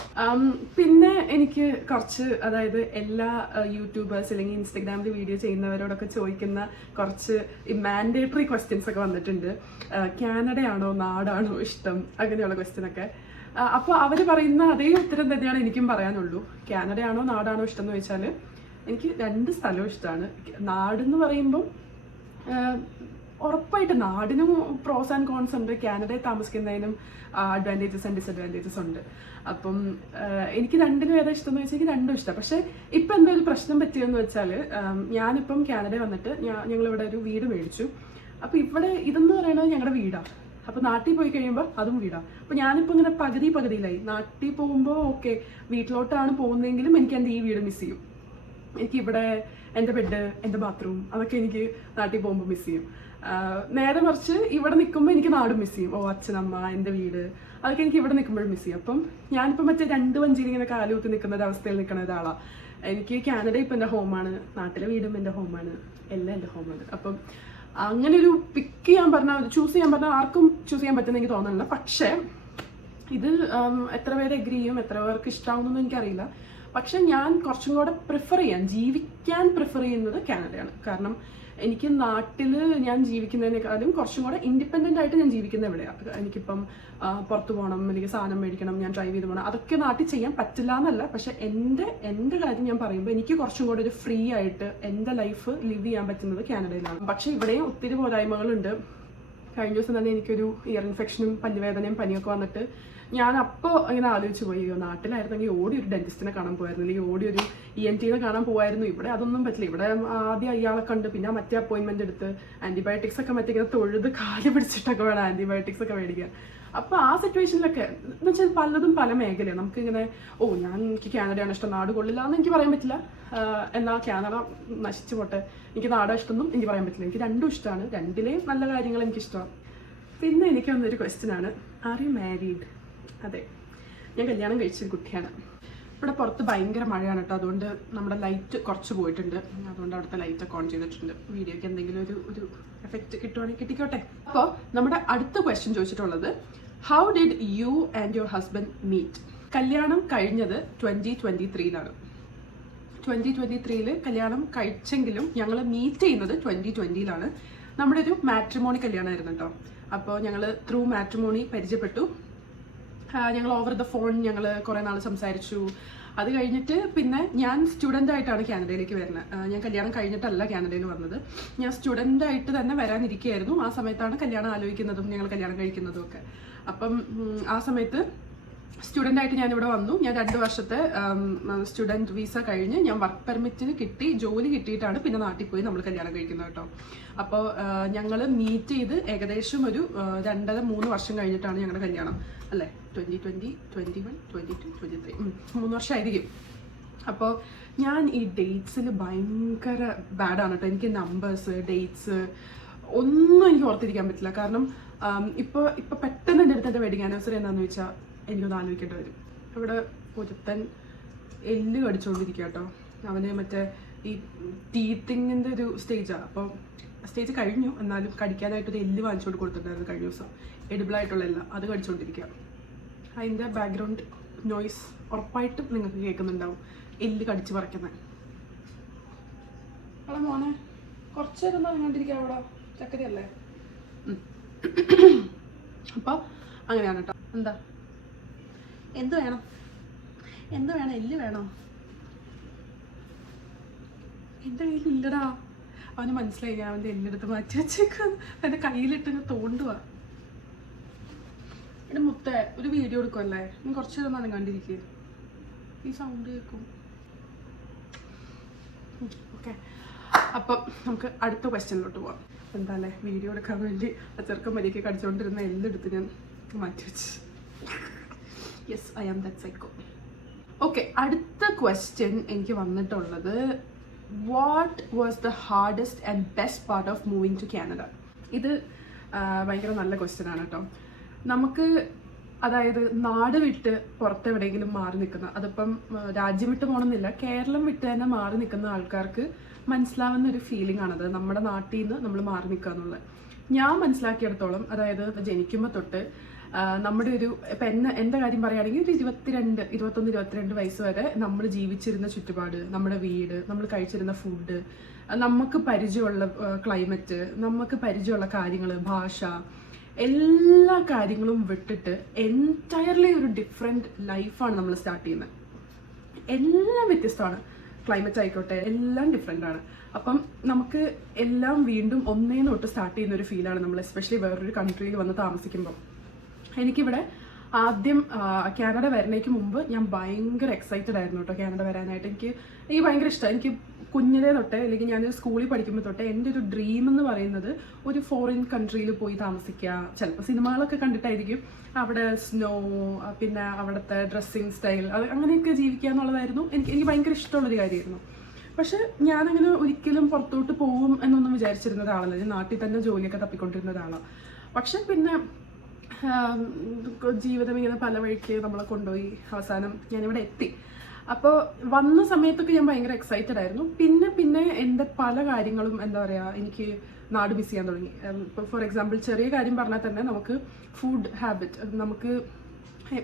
പിന്നെ എനിക്ക് കുറച്ച്, അതായത് എല്ലാ യൂട്യൂബേഴ്സ് അല്ലെങ്കിൽ ഇൻസ്റ്റഗ്രാമിൽ വീഡിയോ ചെയ്യുന്നവരോടൊക്കെ ചോദിക്കുന്ന കുറച്ച് മാൻഡേറ്ററി ക്വസ്റ്റ്യൻസ് ഒക്കെ വന്നിട്ടുണ്ട്. കാനഡയാണോ നാടാണോ ഇഷ്ടം, അങ്ങനെയുള്ള ക്വസ്റ്റ്യനൊക്കെ. അപ്പോൾ അവർ പറയുന്ന അതേ ഉത്തരം തന്നെയാണ് എനിക്കും പറയാനുള്ളൂ. കാനഡയാണോ നാടാണോ ഇഷ്ടം എന്ന് ചോദിച്ചാൽ എനിക്ക് 2 സ്ഥലവും ഇഷ്ടമാണ്. നാടെന്ന് പറയുമ്പം ഉറപ്പായിട്ട് നാടിനും പ്രോസ് ആൻഡ് കോൺസ് ഉണ്ട്, കാനഡയിൽ താമസിക്കുന്നതിനും അഡ്വാൻറ്റേജസ് ആൻഡ് ഡിസഡ്വാൻറ്റേജസ് ഉണ്ട്. അപ്പം എനിക്ക് രണ്ടിനും ഏതാ ഇഷ്ടം എന്ന് വെച്ചാൽ എനിക്ക് രണ്ടും ഇഷ്ടം. പക്ഷേ ഇപ്പം എന്താ ഒരു പ്രശ്നം പറ്റിയെന്ന് വെച്ചാൽ, ഞാനിപ്പം കാനഡയിൽ വന്നിട്ട് ഞങ്ങളിവിടെ ഒരു വീട് മേടിച്ചു. അപ്പോൾ ഇവിടെ ഇതെന്ന് പറയുന്നത് ഞങ്ങളുടെ വീടാണ്. അപ്പോൾ നാട്ടിൽ പോയി കഴിയുമ്പോൾ അതും വീടാണ്. അപ്പോൾ ഞാനിപ്പോൾ ഇങ്ങനെ പകുതിയിലായി. നാട്ടിൽ പോകുമ്പോൾ ഓക്കെ, വീട്ടിലോട്ടാണ് പോകുന്നതെങ്കിലും എനിക്ക് എൻ്റെ ഈ വീട് മിസ് ചെയ്യും. എനിക്കിവിടെ എൻ്റെ ബെഡ്, എൻ്റെ ബാത്റൂം, അതൊക്കെ എനിക്ക് നാട്ടിൽ പോകുമ്പോൾ മിസ് ചെയ്യും. നേരെ മറിച്ച് ഇവിടെ നിൽക്കുമ്പോൾ എനിക്ക് നാടും മിസ് ചെയ്യും. അച്ഛനമ്മ, എൻ്റെ വീട്, അതൊക്കെ എനിക്ക് ഇവിടെ നിൽക്കുമ്പോഴും മിസ് ചെയ്യും. അപ്പം ഞാനിപ്പോൾ മറ്റേ 2 വഞ്ചിയിൽ ഇങ്ങനെ കാലുകുത്തി നിൽക്കുന്ന ഒരവസ്ഥയിൽ നിൽക്കുന്ന ഒരാളാണ്. എനിക്ക് കാനഡ ഇപ്പം എൻ്റെ ഹോമാണ്, നാട്ടിലെ വീടും എൻ്റെ ഹോമാണ്, എല്ലാം എൻ്റെ ഹോമാണ്. അപ്പം അങ്ങനെ ഒരു ചൂസ് ചെയ്യാൻ പറഞ്ഞാൽ ആർക്കും ചൂസ് ചെയ്യാൻ പറ്റുമെന്ന് എനിക്ക് തോന്നുന്നില്ല. പക്ഷേ ഇത് എത്ര പേര് എഗ്രി ചെയ്യും, എത്ര പേർക്ക് ഇഷ്ടമാവുന്നൊന്നും എനിക്കറിയില്ല. പക്ഷെ ഞാൻ കുറച്ചും കൂടെ ജീവിക്കാൻ പ്രിഫർ ചെയ്യുന്നത് കാനഡയാണ്. കാരണം എനിക്ക് നാട്ടിൽ ഞാൻ ജീവിക്കുന്നതിനേക്കാളും കുറച്ചും കൂടെ ഇൻഡിപെൻഡൻ്റ് ആയിട്ട് ഞാൻ ജീവിക്കുന്നത് എവിടെയാണ്. എനിക്കിപ്പം പുറത്ത് പോകണം, എനിക്ക് സാധനം മേടിക്കണം, ഞാൻ ഡ്രൈവ് ചെയ്ത് പോകണം, അതൊക്കെ നാട്ടിൽ ചെയ്യാൻ പറ്റില്ല എന്നല്ല. പക്ഷെ എൻ്റെ കാര്യം ഞാൻ പറയുമ്പോൾ എനിക്ക് കുറച്ചും കൂടെ ഒരു ഫ്രീ ആയിട്ട് എൻ്റെ ലൈഫ് ലിവ് ചെയ്യാൻ പറ്റുന്നത് കാനഡയിലാണ്. പക്ഷെ ഇവിടെയും ഒത്തിരി പോരായ്മകളുണ്ട്. കഴിഞ്ഞ ദിവസം തന്നെ എനിക്കൊരു ഇയർ ഇൻഫെക്ഷനും പല്ലുവേദനയും പനിയൊക്കെ വന്നിട്ട് ഞാൻ അപ്പോൾ ഇങ്ങനെ ആലോചിച്ച് പോയി, നാട്ടിലായിരുന്നെങ്കിൽ ഓടി ഒരു ഡെന്റിസ്റ്റിനെ കാണാൻ പോയായിരുന്നു, അല്ലെങ്കിൽ ഓടി ഒരു ENTനെ കാണാൻ പോയായിരുന്നു. ഇവിടെ അതൊന്നും പറ്റില്ല. ഇവിടെ ആദ്യം ഇയാളെ കണ്ട് പിന്നെ മറ്റേ അപ്പോയിൻമെന്റ് എടുത്ത് ആന്റിബയോട്ടിക്സ് ഒക്കെ മറ്റേ ഇങ്ങനെ തൊഴുത് കാല് പിടിച്ചിട്ടൊക്കെ വേണം ആന്റിബയോട്ടിക്സ് ഒക്കെ മേടിക്കുക. അപ്പോൾ ആ സിറ്റുവേഷനിലൊക്കെ എന്ന് വെച്ചാൽ പലതും പല മേഖലയാണ്. നമുക്കിങ്ങനെ എനിക്ക് കാനഡയാണ് ഇഷ്ടം, നാട് കൊള്ളില്ല എന്ന് എനിക്ക് പറയാൻ പറ്റില്ല. എന്നാൽ കാനഡ നശിച്ചു പോട്ടെ, എനിക്ക് നാടാ ഇഷ്ടമൊന്നും എനിക്ക് പറയാൻ പറ്റില്ല. എനിക്ക് രണ്ടും ഇഷ്ടമാണ്, രണ്ടിലെയും നല്ല കാര്യങ്ങൾ എനിക്കിഷ്ടമാണ്. പിന്നെ എനിക്ക് വന്നൊരു ക്വസ്റ്റ്യനാണ്, ആർ യു മാരീഡ്? അതെ, ഞാൻ കല്യാണം കഴിച്ചൊരു കുട്ടിയാണ്. ഇവിടെ പുറത്ത് ഭയങ്കര മഴയാണ് കേട്ടോ, അതുകൊണ്ട് നമ്മുടെ ലൈറ്റ് കുറച്ച് പോയിട്ടുണ്ട്. അതുകൊണ്ട് അവിടുത്തെ ലൈറ്റൊക്കെ ഓൺ ചെയ്തിട്ടുണ്ട്. വീഡിയോയ്ക്ക് എന്തെങ്കിലും ഒരു എഫക്റ്റ് കിട്ടുവാണെങ്കിൽ കിട്ടിക്കോട്ടെ. അപ്പോൾ നമ്മുടെ അടുത്ത ക്വസ്റ്റ്യൻ ചോദിച്ചിട്ടുള്ളത്, how did you and your husband meet? കല്യാണം കഴിഞ്ഞത് 2023-ലാണ്. 2023-ൽ കല്യാണം കഴിച്ചെങ്കിലും ഞങ്ങൾ മീറ്റ് ചെയ്യുന്നത് 2020-ലാണ്. നമ്മുടെ ഒരു മാട്രിമോണി കല്യാണമായിരുന്നു കേട്ടോ. അപ്പോൾ ഞങ്ങൾ ത്രൂ മാട്രിമോണി പരിചയപ്പെട്ടു. ഞങ്ങൾ ഓവർ ദ ഫോൺ ഞങ്ങൾ കുറേ നാൾ സംസാരിച്ചു. അത് കഴിഞ്ഞിട്ട് പിന്നെ ഞാൻ സ്റ്റുഡൻ്റ് ആയിട്ടാണ് കാനഡയിലേക്ക് വരുന്നത്. ഞാൻ കല്യാണം കഴിഞ്ഞിട്ടല്ല കാനഡയിൽ വന്നത്. ഞാൻ സ്റ്റുഡൻ്റ് ആയിട്ട് തന്നെ വരാനിരിക്കുകയായിരുന്നു. ആ സമയത്താണ് കല്യാണം ആലോചിക്കുന്നതും ഞങ്ങൾ കല്യാണം കഴിക്കുന്നതും ഒക്കെ. അപ്പം ആ സമയത്ത് സ്റ്റുഡൻ്റ് ആയിട്ട് ഞാനിവിടെ വന്നു. ഞാൻ 2 വർഷത്തെ സ്റ്റുഡൻറ്റ് വീസ കഴിഞ്ഞ് ഞാൻ വർക്ക് പെർമിറ്റിന് കിട്ടി, ജോലി കിട്ടിയിട്ടാണ് പിന്നെ നാട്ടിൽ പോയി നമ്മൾ കല്യാണം കഴിക്കുന്നത് കേട്ടോ. അപ്പോൾ ഞങ്ങൾ മീറ്റ് ചെയ്ത് ഏകദേശം ഒരു 2.5-3 വർഷം കഴിഞ്ഞിട്ടാണ് ഞങ്ങളുടെ കല്യാണം അല്ലേ. 2020, 21, 22, 23 3 വർഷമായിരിക്കും. അപ്പോൾ ഞാൻ ഈ ഡേറ്റ്സിൽ ഭയങ്കര ബാഡാണ് കേട്ടോ. എനിക്ക് നമ്പേഴ്സ്, ഡേറ്റ്സ് ഒന്നും എനിക്ക് ഓർത്തിരിക്കാൻ പറ്റില്ല. കാരണം ഇപ്പോൾ പെട്ടെന്ന് എൻ്റെ അടുത്ത് എൻ്റെ വെഡിങ് ആനിവേഴ്സറി എന്താണെന്ന് വെച്ചാൽ എനിക്കൊന്ന് ആലോചിക്കേണ്ടി വരും. ഇവിടെ ഒരുത്തൻ എല്ല് കടിച്ചുകൊണ്ടിരിക്കുക കേട്ടോ. അവന് മറ്റേ ഈ ടീത്തിങ്ങിൻ്റെ ഒരു സ്റ്റേജാണ്. അപ്പോൾ സ്റ്റേജ് കഴിഞ്ഞു, എന്നാലും കടിക്കാനായിട്ടൊരു എല്ല് വാങ്ങിച്ചുകൊണ്ട് കൊടുത്തിട്ടുണ്ടായിരുന്നു കഴിഞ്ഞ ദിവസം. എഡിബിളായിട്ടുള്ള എല്ലാം അത് കടിച്ചുകൊണ്ടിരിക്കുക. അതിൻ്റെ ബാക്ക്ഗ്രൗണ്ട് നോയ്സ് ഉറപ്പായിട്ടും നിങ്ങൾക്ക് കേൾക്കുന്നുണ്ടാവും, എല്ല് കടിച്ച് പറിക്കുന്നത്. അവിടെ മോനെ കുറച്ച് നേരം ഇറങ്ങാണ്ടിരിക്കുക, അവിടെ ചക്കരയല്ലേ. അപ്പോൾ അങ്ങനെയാണ് കേട്ടോ. എന്ത് വേണം, എല്ല് വേണോ? എൻ്റെ കയ്യിലില്ലടാ. അവന് മനസ്സിലായി ഞാൻ അവൻ്റെ എല്ലെടുത്ത് മാറ്റി വെച്ചേക്കാന്ന്. എൻ്റെ കയ്യിലിട്ട് തോണ്ടുക. എൻ്റെ മുത്തേ ഒരു വീഡിയോ എടുക്കുമല്ലേ, നീ കുറച്ച് നേരം ഒന്നും കണ്ടിരിക്കുക, ഈ സൗണ്ട് കേൾക്കും. ഓക്കെ, അപ്പം നമുക്ക് അടുത്ത ക്വസ്റ്റ്യനിലോട്ട് പോവാം. എന്താ അല്ലേ, വീഡിയോ എടുക്കാൻ വേണ്ടി ആ ചെറുക്കം മരിയൊക്കെ കടിച്ചുകൊണ്ടിരുന്ന എല്ലെടുത്ത് ഞാൻ മാറ്റി വെച്ച്. Yes, I am that psycho. Okay, അടുത്ത ക്വസ്റ്റ്യൻ എനിക്ക് വന്നിട്ടുള്ളത്, what was the hardest and best part of moving to Canada? ഇത് ഭയങ്കര നല്ല ക്വസ്റ്റ്യൻ ആണ് കേട്ടോ. നമുക്ക് അതായത് നാട് വിട്ട് പുറത്തെവിടെയെങ്കിലും മാറി നിൽക്കുന്ന, അതിപ്പം രാജ്യം വിട്ട് പോകണമെന്നില്ല, കേരളം വിട്ട് തന്നെ മാറി നിൽക്കുന്ന ആൾക്കാർക്ക് മനസ്സിലാവുന്ന ഒരു ഫീലിംഗ് ആണത്, നമ്മുടെ നാട്ടിൽ നിന്ന് നമ്മൾ മാറി നിൽക്കുക എന്നുള്ളത്. ഞാൻ മനസ്സിലാക്കിയെടുത്തോളം, അതായത് ജനിക്കുമ്പോൾ തൊട്ട് നമ്മുടെ ഒരു ഇപ്പം എൻ്റെ കാര്യം പറയുകയാണെങ്കിൽ ഒരു 21, 22 വയസ്സ് വരെ നമ്മൾ ജീവിച്ചിരുന്ന ചുറ്റുപാട്, നമ്മുടെ വീട്, നമ്മൾ കഴിച്ചിരുന്ന ഫുഡ്, നമുക്ക് പരിചയമുള്ള ക്ലൈമറ്റ്, നമുക്ക് പരിചയമുള്ള കാര്യങ്ങൾ, ഭാഷ, എല്ലാ കാര്യങ്ങളും വിട്ടിട്ട് എൻറ്റയർലി ഒരു ഡിഫറെൻറ്റ് ലൈഫാണ് നമ്മൾ സ്റ്റാർട്ട് ചെയ്യുന്നത്. എല്ലാം വ്യത്യസ്തമാണ്, ക്ലൈമറ്റ് ആയിക്കോട്ടെ എല്ലാം ഡിഫറെൻ്റ് ആണ്. അപ്പം നമുക്ക് എല്ലാം വീണ്ടും ഒന്നേന്ന് തൊട്ട് സ്റ്റാർട്ട് ചെയ്യുന്ന ഒരു ഫീലാണ് നമ്മൾ, എസ്പെഷ്യലി വേറൊരു കൺട്രിയിൽ വന്ന് താമസിക്കുമ്പോൾ. എനിക്കിവിടെ ആദ്യം കാനഡ വരണേക്ക് മുമ്പ് ഞാൻ ഭയങ്കര എക്സൈറ്റഡ് ആയിരുന്നു കേട്ടോ കാനഡ വരാനായിട്ട്. എനിക്ക് ഭയങ്കര ഇഷ്ടമാണ്. എനിക്ക് കുഞ്ഞിലേ തൊട്ടേ, അല്ലെങ്കിൽ ഞാൻ സ്കൂളിൽ പഠിക്കുമ്പോൾ തൊട്ടേ എൻ്റെ ഒരു ഡ്രീം എന്ന് പറയുന്നത് ഒരു ഫോറിൻ കൺട്രിയിൽ പോയി താമസിക്കുക. ചിലപ്പോൾ സിനിമകളൊക്കെ കണ്ടിട്ടായിരിക്കും, അവിടെ സ്നോ, പിന്നെ അവിടുത്തെ ഡ്രസ്സിങ് സ്റ്റൈൽ, അത് അങ്ങനെയൊക്കെ ജീവിക്കുക എന്നുള്ളതായിരുന്നു എനിക്ക് ഭയങ്കര ഇഷ്ടമുള്ളൊരു കാര്യമായിരുന്നു. പക്ഷെ ഞാനങ്ങനെ ഒരിക്കലും പുറത്തോട്ട് പോകും എന്നൊന്നും വിചാരിച്ചിരുന്ന ഒരാളല്ല. ഞാൻ നാട്ടിൽ തന്നെ ജോലിയൊക്കെ തപ്പിക്കൊണ്ടിരുന്ന ഒരാളാണ്. പക്ഷെ പിന്നെ ജീവിതം ഇങ്ങനെ പല വഴിക്ക് നമ്മളെ കൊണ്ടുപോയി അവസാനം ഞാനിവിടെ എത്തി. അപ്പോൾ വന്ന സമയത്തൊക്കെ ഞാൻ ഭയങ്കര എക്സൈറ്റഡ് ആയിരുന്നു. പിന്നെ എൻ്റെ പല കാര്യങ്ങളും എന്താ പറയുക, എനിക്ക് നാട് മിസ് ചെയ്യാൻ തുടങ്ങി. ഇപ്പോൾ ഫോർ എക്സാമ്പിൾ ചെറിയ കാര്യം പറഞ്ഞാൽ തന്നെ നമുക്ക് ഫുഡ് ഹാബിറ്റ്, നമുക്ക്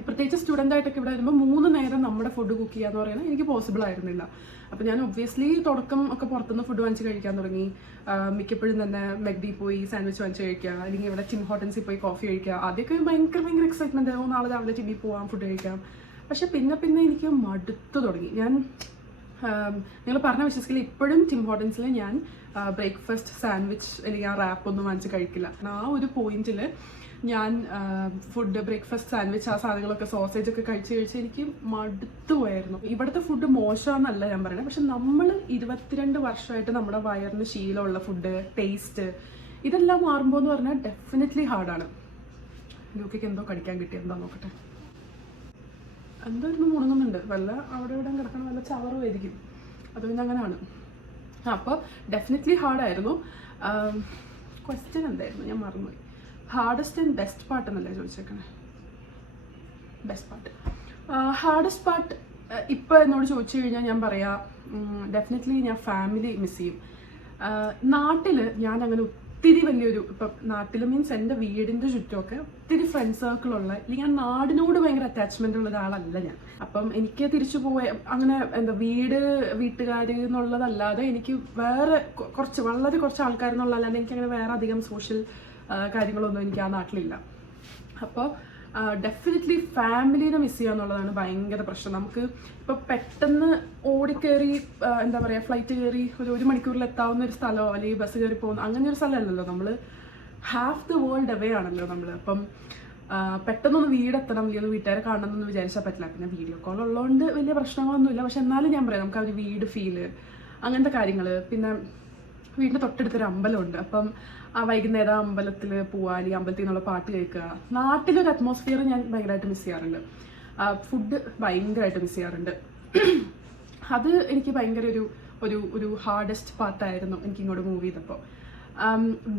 പ്രത്യേകിച്ച് സ്റ്റുഡൻ്റ് ആയിട്ടൊക്കെ ഇവിടെ വരുമ്പോൾ 3 നേരം നമ്മുടെ ഫുഡ് കുക്ക് ചെയ്യുക എന്ന് പറയുന്നത് എനിക്ക് പോസിബിൾ ആയിരുന്നില്ല. അപ്പോൾ ഞാൻ ഒബ്വിയസ്ലി തുടക്കം ഒക്കെ പുറത്തുനിന്ന് ഫുഡ് വാങ്ങിച്ച് കഴിക്കാൻ തുടങ്ങി. മിക്കപ്പോഴും തന്നെ മെക്ഡി പോയി സാൻഡ്വിച്ച് വാങ്ങിച്ച് കഴിക്കുക, അല്ലെങ്കിൽ ഇവിടെ ടിം ഹോട്ടൻസിൽ പോയി കോഫി കഴിക്കുക. ആദ്യമൊക്കെ ഭയങ്കര എക്സൈറ്റ്മെൻറ്റ് ആയിരുന്നു, നാളെ രാവിലെ ടിമ്മിൽ പോകാം, ഫുഡ് കഴിക്കാം. പക്ഷെ പിന്നെ എനിക്ക് മടുത്തു തുടങ്ങി. നിങ്ങൾ പറഞ്ഞ വിശ്വസിക്കില്ല, ഇപ്പോഴും ടിം ഹോട്ടൻസിൽ ഞാൻ ബ്രേക്ക്ഫാസ്റ്റ് സാൻഡ്വിച്ച് അല്ലെങ്കിൽ ആ റാപ്പൊന്നും വാങ്ങിച്ച് കഴിക്കില്ല. ആ ഒരു പോയിന്റിൽ ഞാൻ ഫുഡ്, ബ്രേക്ക്ഫാസ്റ്റ് സാൻഡ്വിച്ച്, ആ സാധനങ്ങളൊക്കെ, സോസേജ് ഒക്കെ കഴിച്ച് എനിക്ക് മടുത്തു പോയായിരുന്നു. ഇവിടുത്തെ ഫുഡ് മോശമാണെന്നല്ല ഞാൻ പറയുന്നത്, പക്ഷെ നമ്മൾ 22 വർഷമായിട്ട് നമ്മുടെ വയറിന് ശീലമുള്ള ഫുഡ്, ടേസ്റ്റ്, ഇതെല്ലാം മാറുമ്പോൾ എന്ന് പറഞ്ഞാൽ ഡെഫിനറ്റ്ലി ഹാർഡാണ്. നോക്കിക്ക് എന്തോ കടിക്കാൻ കിട്ടിയെന്താ നോക്കട്ടെ. എന്തായിരുന്നു മുണങ്ങുന്നുണ്ട്, വല്ല അവിടെ ഇവിടെ കിടക്കണം, വല്ല ചവറുമായിരിക്കും. അത് പിന്നെ അങ്ങനെയാണ്. അപ്പോൾ ഡെഫിനറ്റ്ലി ഹാർഡായിരുന്നു. ക്വസ്റ്റ്യൻ എന്തായിരുന്നു, ഞാൻ മറന്നുപോയി. ഹാർഡസ്റ്റ് ആൻഡ് ബെസ്റ്റ് പാർട്ട് എന്നല്ലേ ചോദിച്ചേക്കണേ? ബെസ്റ്റ് പാർട്ട്, ഹാർഡസ്റ്റ് പാർട്ട് ഇപ്പോൾ എന്നോട് ചോദിച്ചു കഴിഞ്ഞാൽ ഞാൻ പറയാം, ഡെഫിനറ്റ്ലി ഞാൻ ഫാമിലി മിസ് ചെയ്യും. നാട്ടിൽ ഞാൻ അങ്ങനെ ഒത്തിരി വലിയൊരു, ഇപ്പം നാട്ടിൽ മീൻസ് എൻ്റെ വീടിൻ്റെ ചുറ്റുമൊക്കെ ഒത്തിരി ഫ്രണ്ട് സർക്കിളുള്ള, അല്ലെങ്കിൽ ഞാൻ നാടിനോട് ഭയങ്കര അറ്റാച്ച്മെൻ്റ് ഉള്ള ഒരാളല്ല ഞാൻ. അപ്പം എനിക്ക് തിരിച്ചു അങ്ങനെ എന്താ വീട്ടുകാർ എന്നുള്ളതല്ലാതെ എനിക്ക് വേറെ വളരെ കുറച്ച് ആൾക്കാരെന്നുള്ളതല്ലാതെ എനിക്കങ്ങനെ വേറെ അധികം സോഷ്യൽ കാര്യങ്ങളൊന്നും എനിക്ക് ആ നാട്ടിലില്ല. അപ്പോൾ ഡെഫിനറ്റ്ലി ഫാമിലീനെ മിസ് ചെയ്യുക എന്നുള്ളതാണ് ഭയങ്കര പ്രശ്നം. നമുക്ക് ഇപ്പോൾ പെട്ടെന്ന് ഓടിക്കയറി എന്താ പറയുക ഫ്ലൈറ്റ് കയറി ഒരു മണിക്കൂറിൽ എത്താവുന്ന ഒരു സ്ഥലമോ അല്ലെങ്കിൽ ബസ് കയറി പോകുന്ന അങ്ങനെ ഒരു സ്ഥലമല്ലല്ലോ. നമ്മൾ ഹാഫ് ദ വേൾഡ് അവേ ആണല്ലോ നമ്മൾ. അപ്പം പെട്ടെന്നൊന്ന് വീടെത്തണം അല്ലെങ്കിൽ ഒന്ന് വീട്ടുകാരെ കാണണം എന്നൊന്നും വിചാരിച്ചാൽ പറ്റില്ല. പിന്നെ വീഡിയോ കോൾ ഉള്ളതുകൊണ്ട് വലിയ പ്രശ്നങ്ങളൊന്നുമില്ല. പക്ഷെ എന്നാലും ഞാൻ പറയാം, നമുക്ക് ആ ഒരു വീട് ഫീല് അങ്ങനത്തെ കാര്യങ്ങൾ. പിന്നെ വീടിൻ്റെ തൊട്ടടുത്തൊരു അമ്പലമുണ്ട്. അപ്പം ആ വൈകുന്നേരം അമ്പലത്തിൽ പോവുക, അല്ലെങ്കിൽ അമ്പലത്തിൽ നിന്നുള്ള പാട്ട് കേൾക്കുക. നാട്ടിലൊരു അറ്റ്മോസ്ഫിയർ ഞാൻ ഭയങ്കരമായിട്ട് മിസ് ചെയ്യാറുണ്ട്. ഫുഡ് ഭയങ്കരമായിട്ട് മിസ് ചെയ്യാറുണ്ട്. അത് എനിക്ക് ഭയങ്കര ഒരു ഹാർഡസ്റ്റ് പാർട്ടായിരുന്നു എനിക്ക് ഇങ്ങോട്ട് മൂവ് ചെയ്തപ്പോൾ.